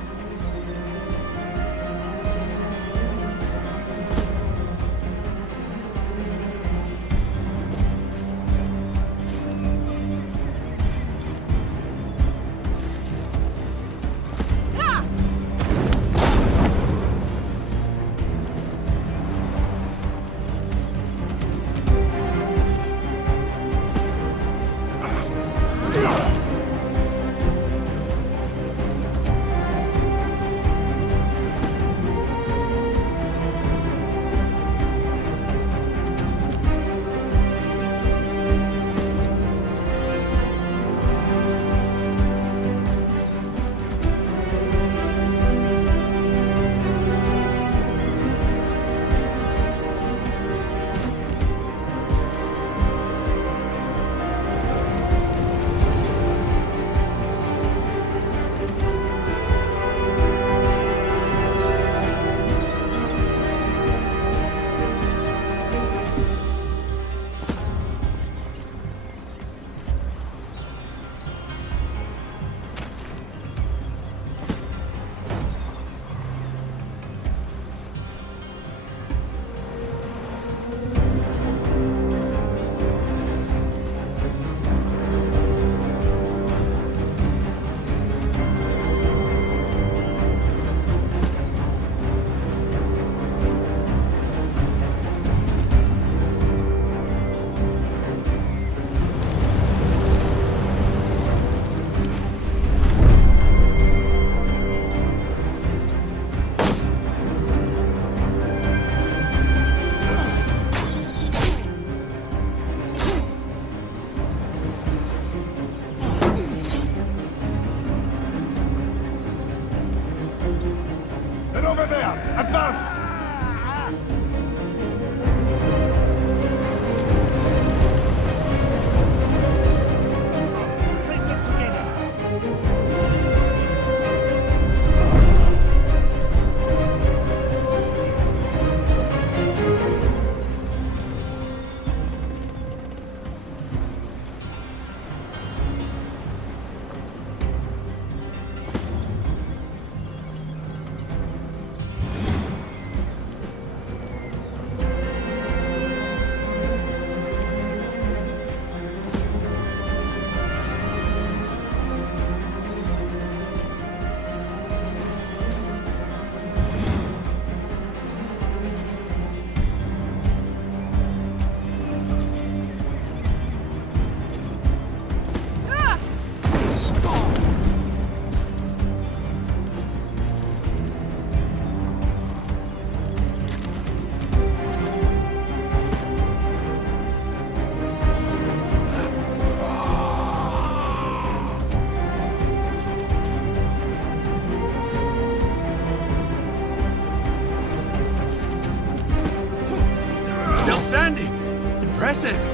impressive.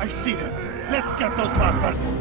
I see them. Let's get those bastards.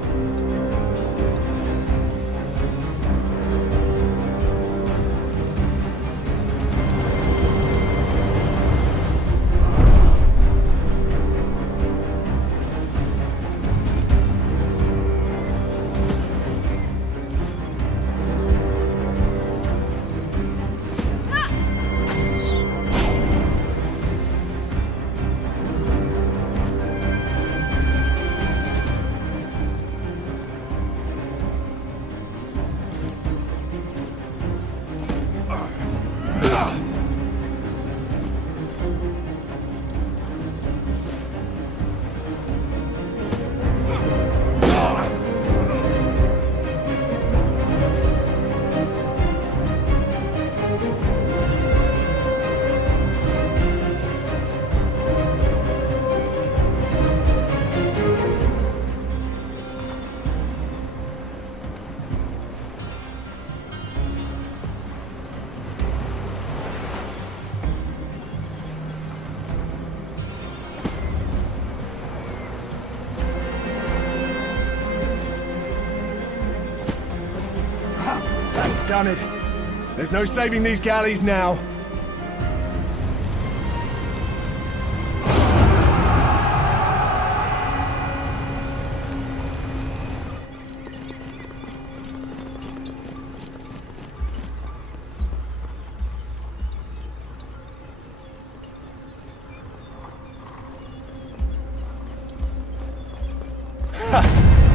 That's done it. There's no saving these galleys now.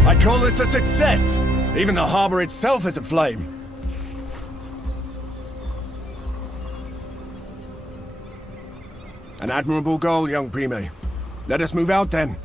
I call this a success. Even the harbor itself is aflame. An admirable goal, young Prime. Let us move out then.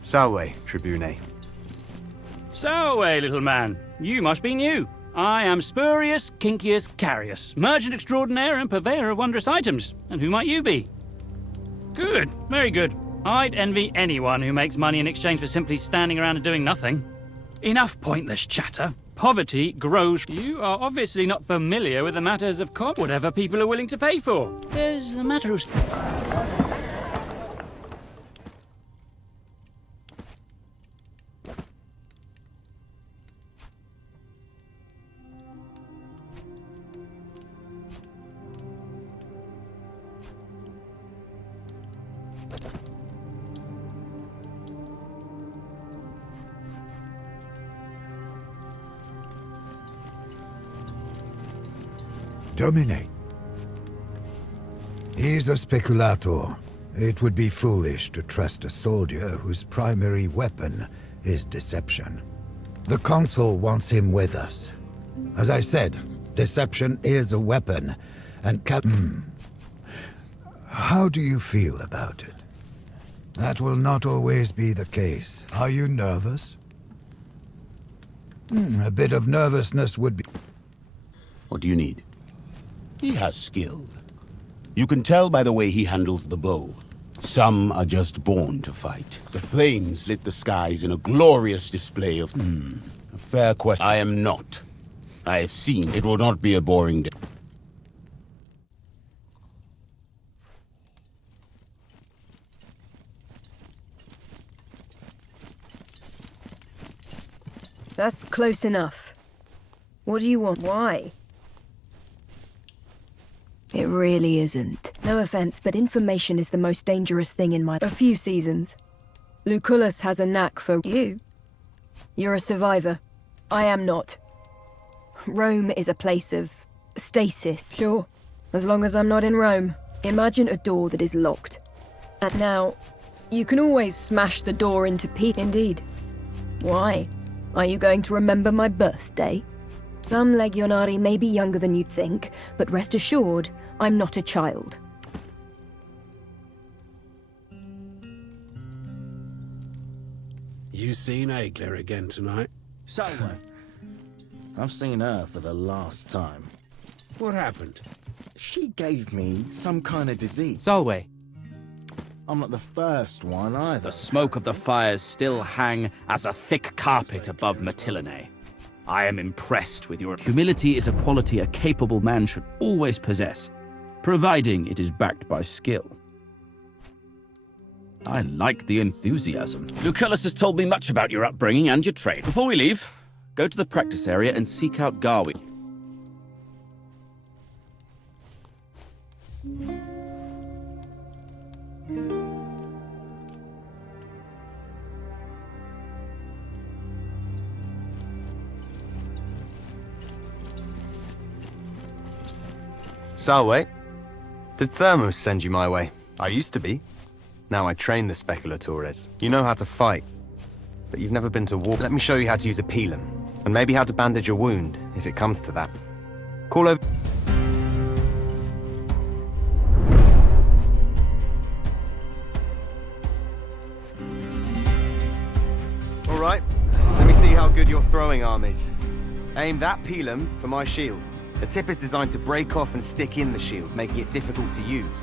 Salve, Tribune. So, little man, you must be new. I am Spurius Quincius Carius, merchant extraordinaire and purveyor of wondrous items. And who might you be? Good, very good. I'd envy anyone who makes money in exchange for simply standing around and doing nothing. Enough pointless chatter. Poverty grows. You are obviously not familiar with the matters of whatever people are willing to pay for. There's the matter of... Domine. He's a speculator. It would be foolish to trust a soldier whose primary weapon is deception. The Consul wants him with us. As I said, deception is a weapon, and How do you feel about it? That will not always be the case. Are you nervous? A bit of nervousness would be... What do you need? He has skill. You can tell by the way he handles the bow. Some are just born to fight. The flames lit the skies in a glorious display of... A fair question. I am not. I have seen. It will not be a boring day. That's close enough. What do you want? Why? It really isn't. No offense, but information is the most dangerous thing in a few seasons. Lucullus has a knack for you. You're a survivor. I am not. Rome is a place of stasis. Sure, as long as I'm not in Rome. Imagine a door that is locked. And now, you can always smash the door into pieces. Indeed. Why? Are you going to remember my birthday? Some legionari may be younger than you'd think, but rest assured, I'm not a child. You seen Aegler again tonight? Salve. I've seen her for the last time. What happened? She gave me some kind of disease. Solway. I'm not the first one either. The smoke of the fires still hang as a thick carpet above Mytilene. I am impressed with your... Humility is a quality a capable man should always possess, providing it is backed by skill. I like the enthusiasm. Lucullus has told me much about your upbringing and your trade. Before we leave, go to the practice area and seek out Garwe. Salwe, did Thermos send you my way? I used to be. Now I train the Speculatores. You know how to fight, but you've never been to war. Let me show you how to use a pilum, and maybe how to bandage a wound, if it comes to that. Call over... All right, let me see how good your throwing arm is. Aim that pilum for my shield. The tip is designed to break off and stick in the shield, making it difficult to use.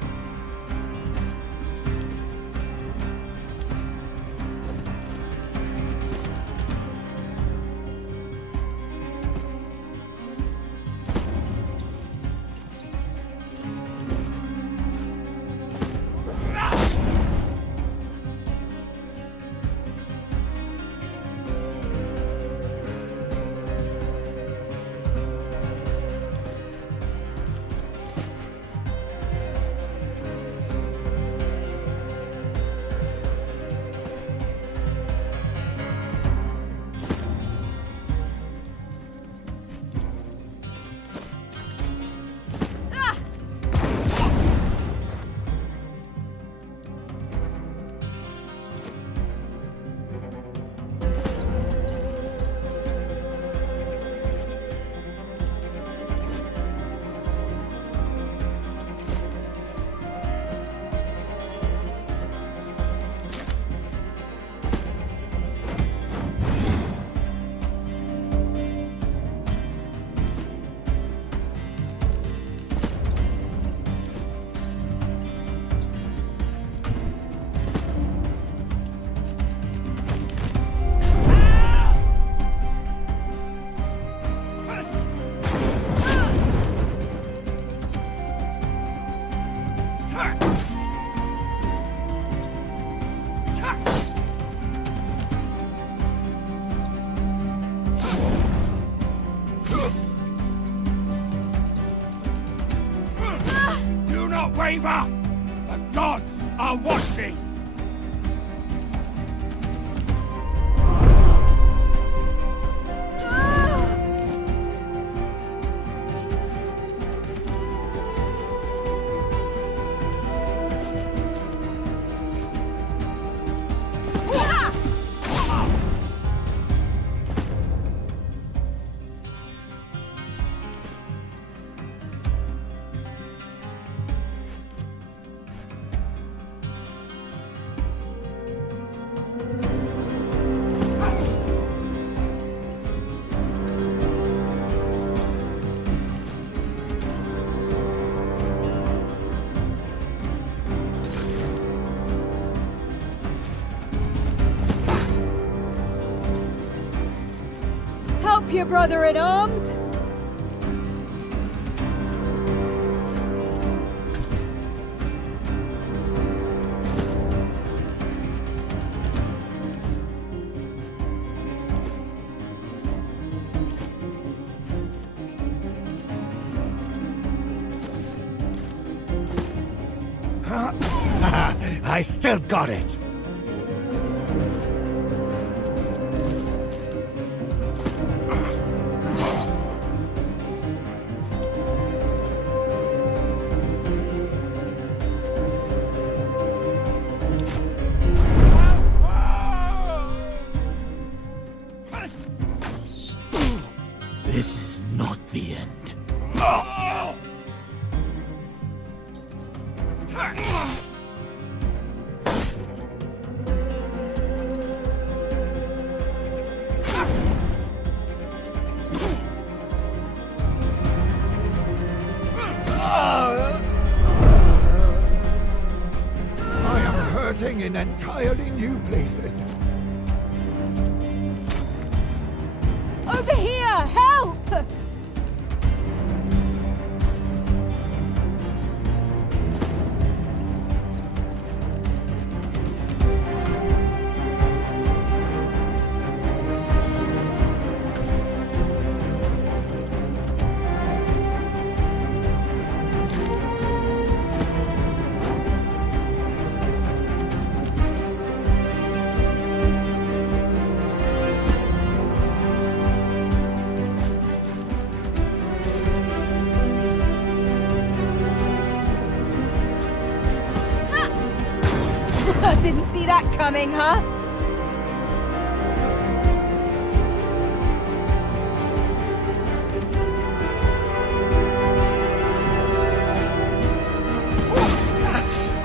Waver! The gods are watching! help you, brother in arms? I still got it. This is not the end. I am hurting in entirely new places. Over here! Help! Didn't see that coming, huh?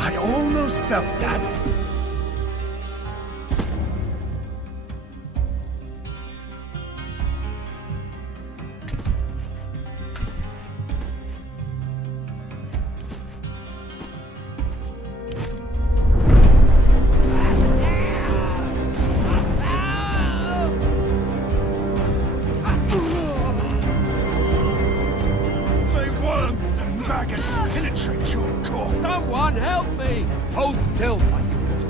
I almost felt that. Maggots penetrate your core. Someone help me! Hold still, my unit.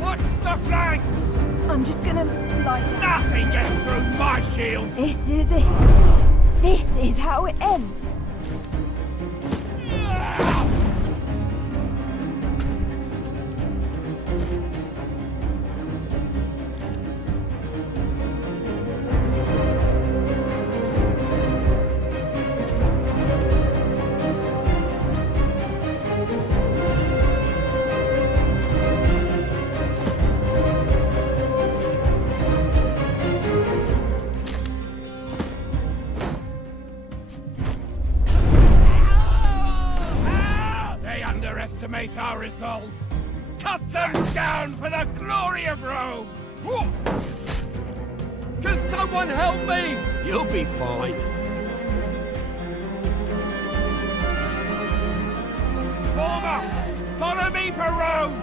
Watch the flanks! I'm just gonna, like... Nothing gets through my shield! This is it. This is how it ends. Underestimate our resolve. Cut them down for the glory of Rome! Can someone help me? You'll be fine. Form up! Follow me for Rome!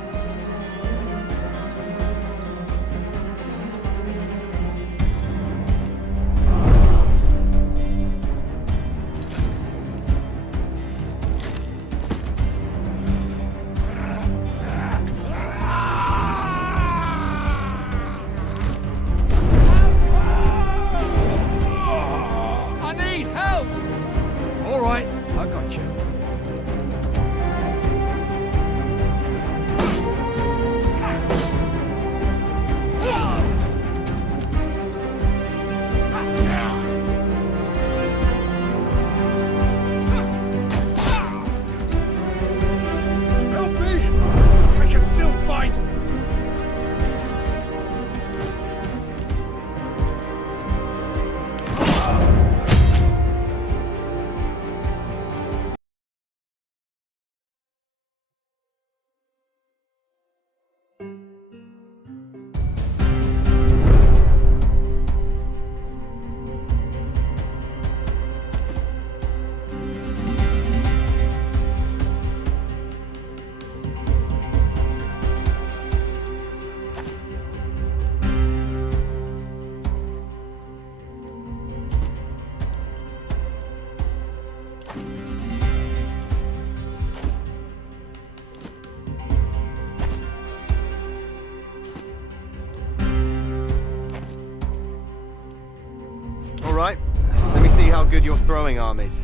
good your throwing arm is.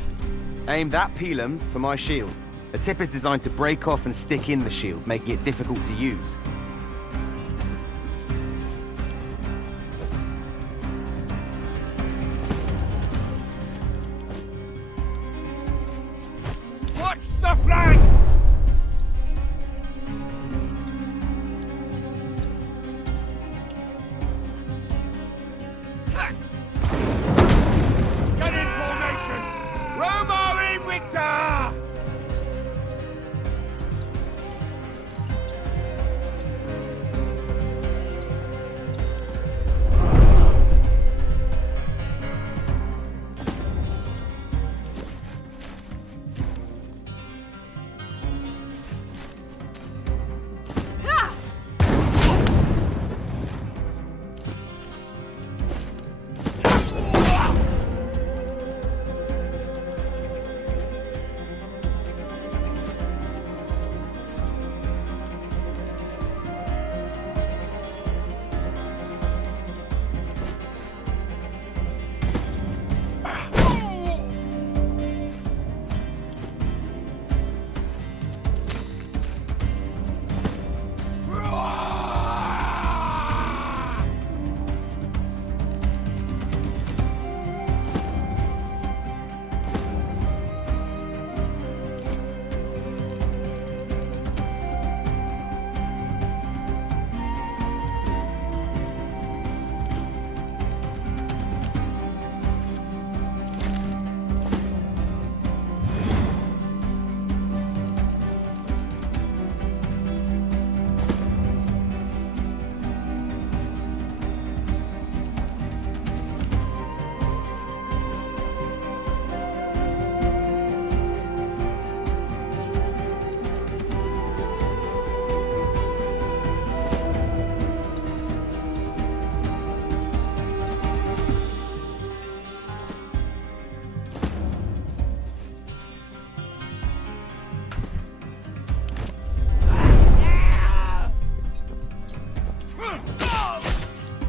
Aim that pilum for my shield. The tip is designed to break off and stick in the shield, making it difficult to use. Watch the flanks! Get in formation! Roma in Victor!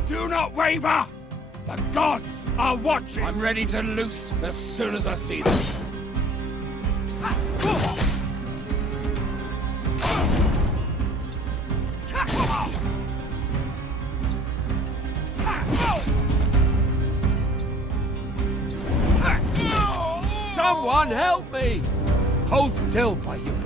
Do not waver! The gods are watching! I'm ready to loose as soon as I see them. Someone help me! Hold still, my Jupiter.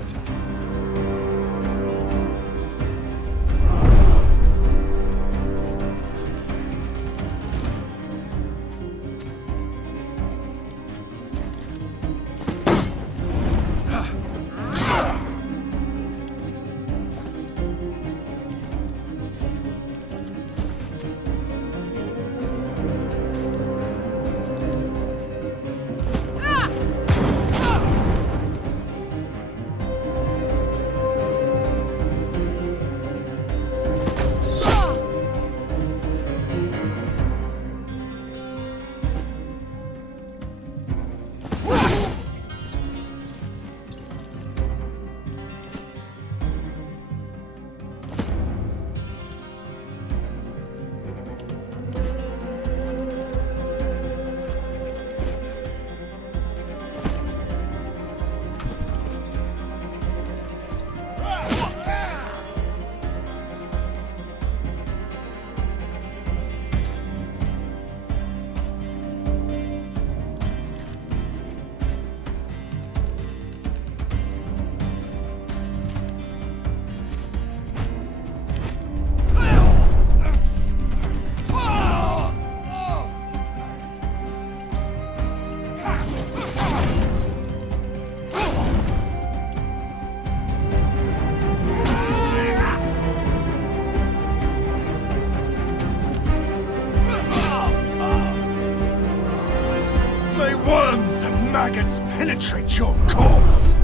Worms and maggots penetrate your corpse!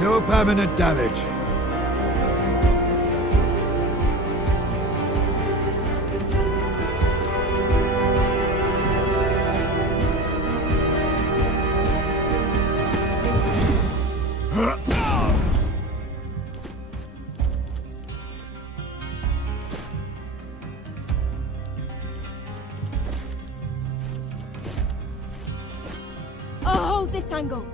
No permanent damage. Hold this angle.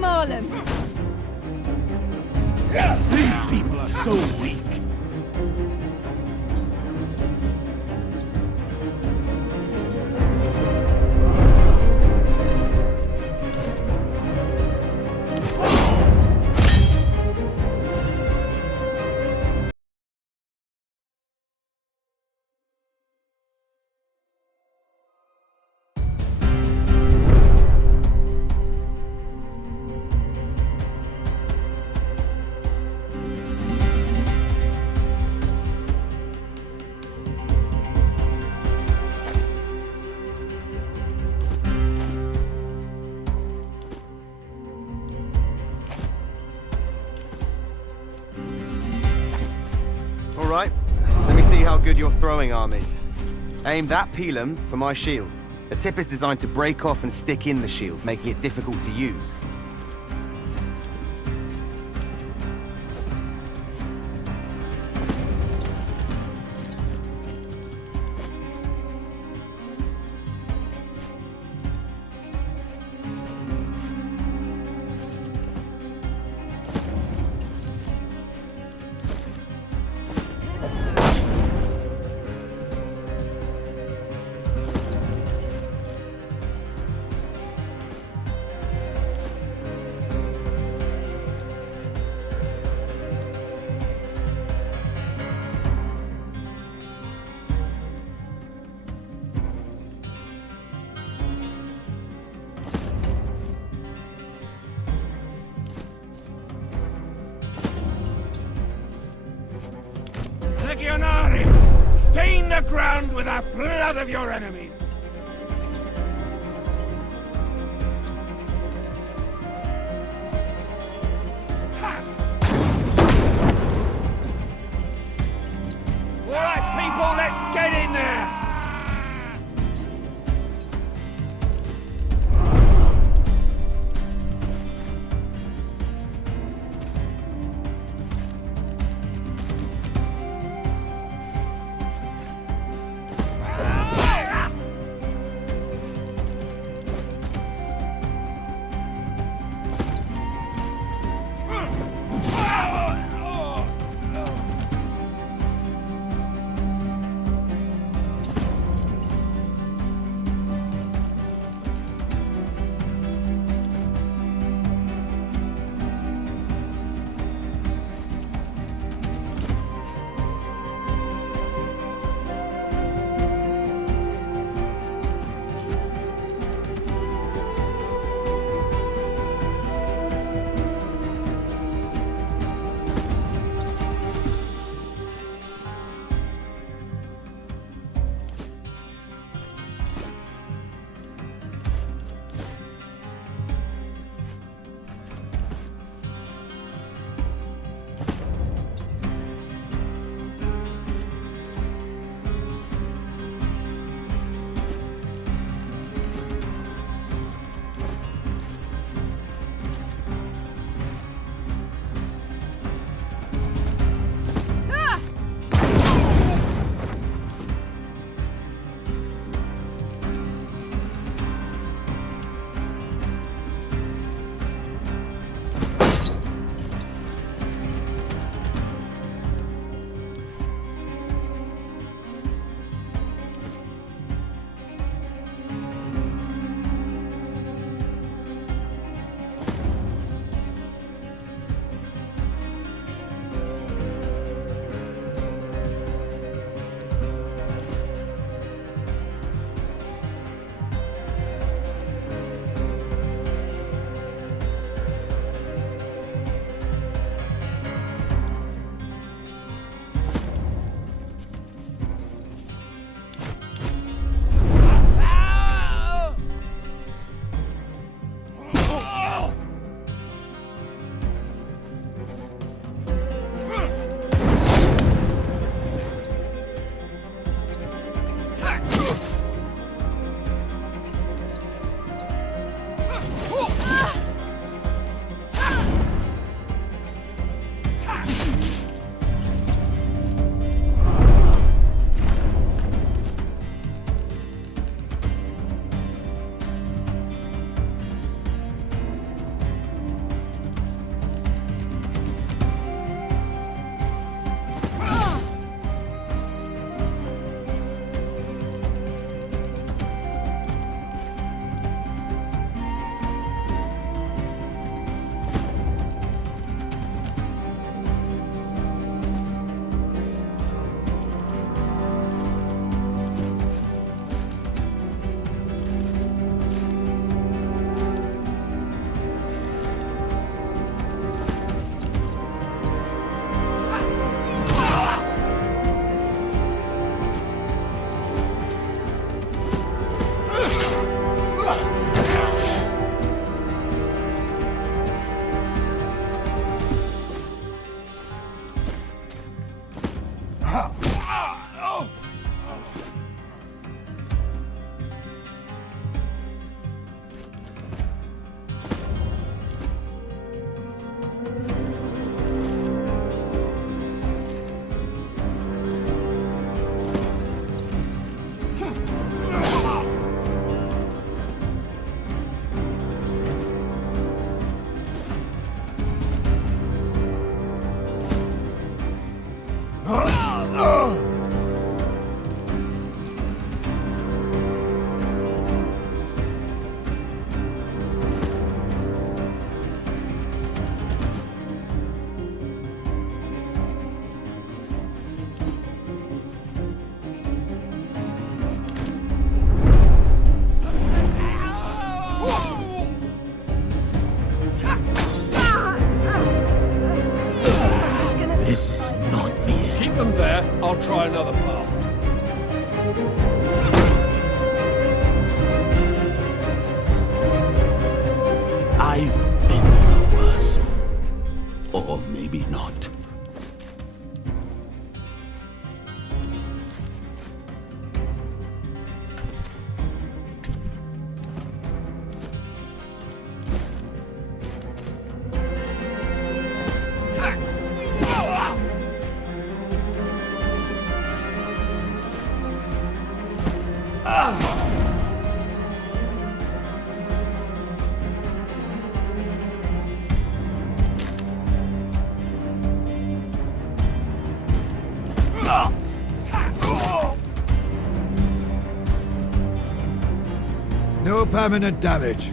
Marlon! These people are so weak. All right, let me see how good your throwing arm is. Aim that pilum for my shield. The tip is designed to break off and stick in the shield, making it difficult to use. Legionari! Stain the ground with the blood of your enemies! All right, people, let's get in there! This is not the end. Keep them there. I'll try another path. I've been through worse. Or maybe not. No permanent damage.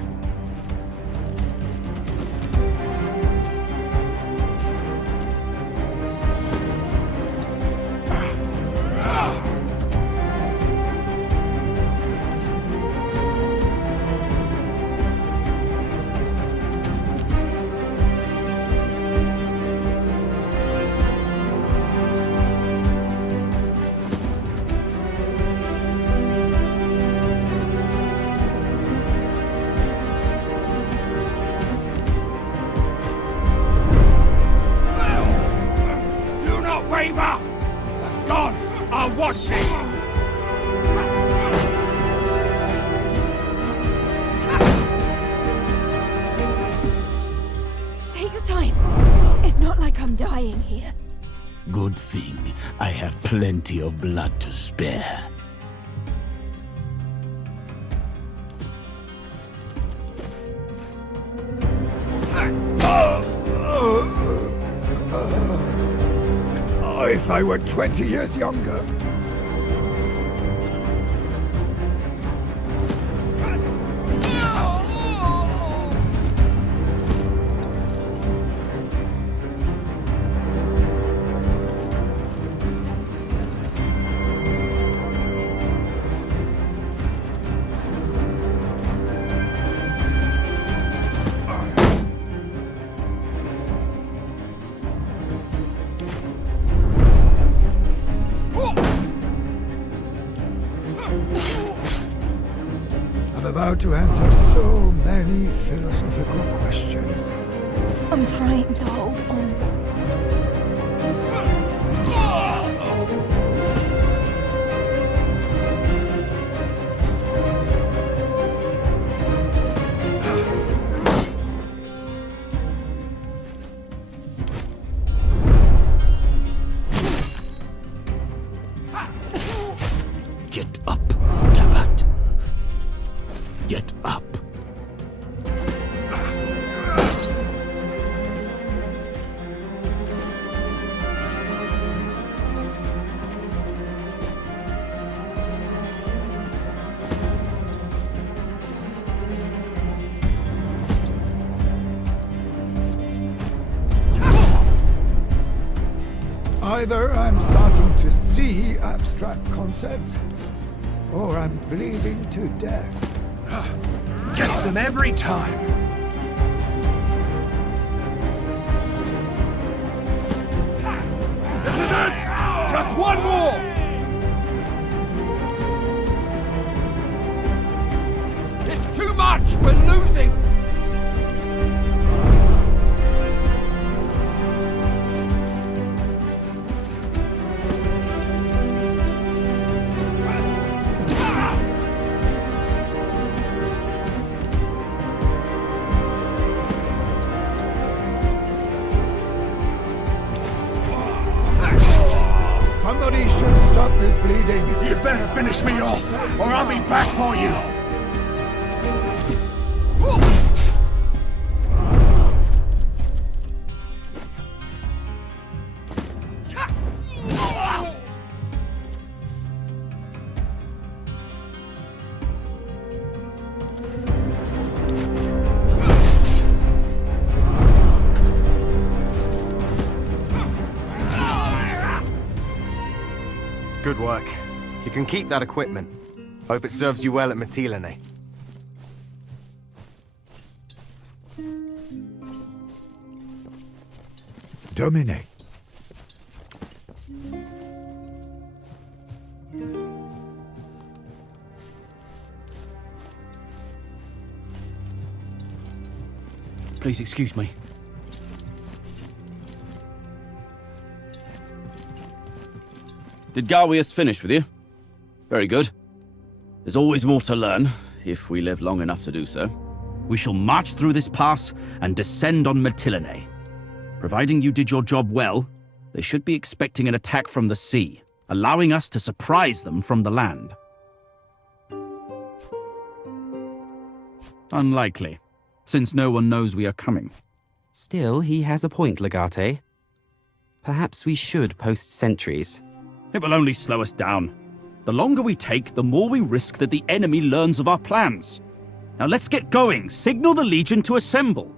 Do not waver! The gods are watching! Take your time. It's not like I'm dying here. Good thing I have plenty of blood to spare. Oh, if I were 20 years younger. I'm about to answer so many philosophical questions. I'm trying to hold on. Get up, Tabat. Get up. Either I'm starting to see abstract concepts, or I'm bleeding to death. Gets them every time. This is it! Just one more! It's too much! We're losing! We should stop this bleeding. You better finish me off, or I'll be back for you! Good work. You can keep that equipment. Hope it serves you well at Mytilene. Domine. Please excuse me. Did Garwius finish with you? Very good. There's always more to learn, if we live long enough to do so. We shall march through this pass and descend on Mytilene. Providing you did your job well, they should be expecting an attack from the sea, allowing us to surprise them from the land. Unlikely, since no one knows we are coming. Still, he has a point, Legate. Perhaps we should post sentries. It will only slow us down. The longer we take, the more we risk that the enemy learns of our plans. Now let's get going. Signal the Legion to assemble.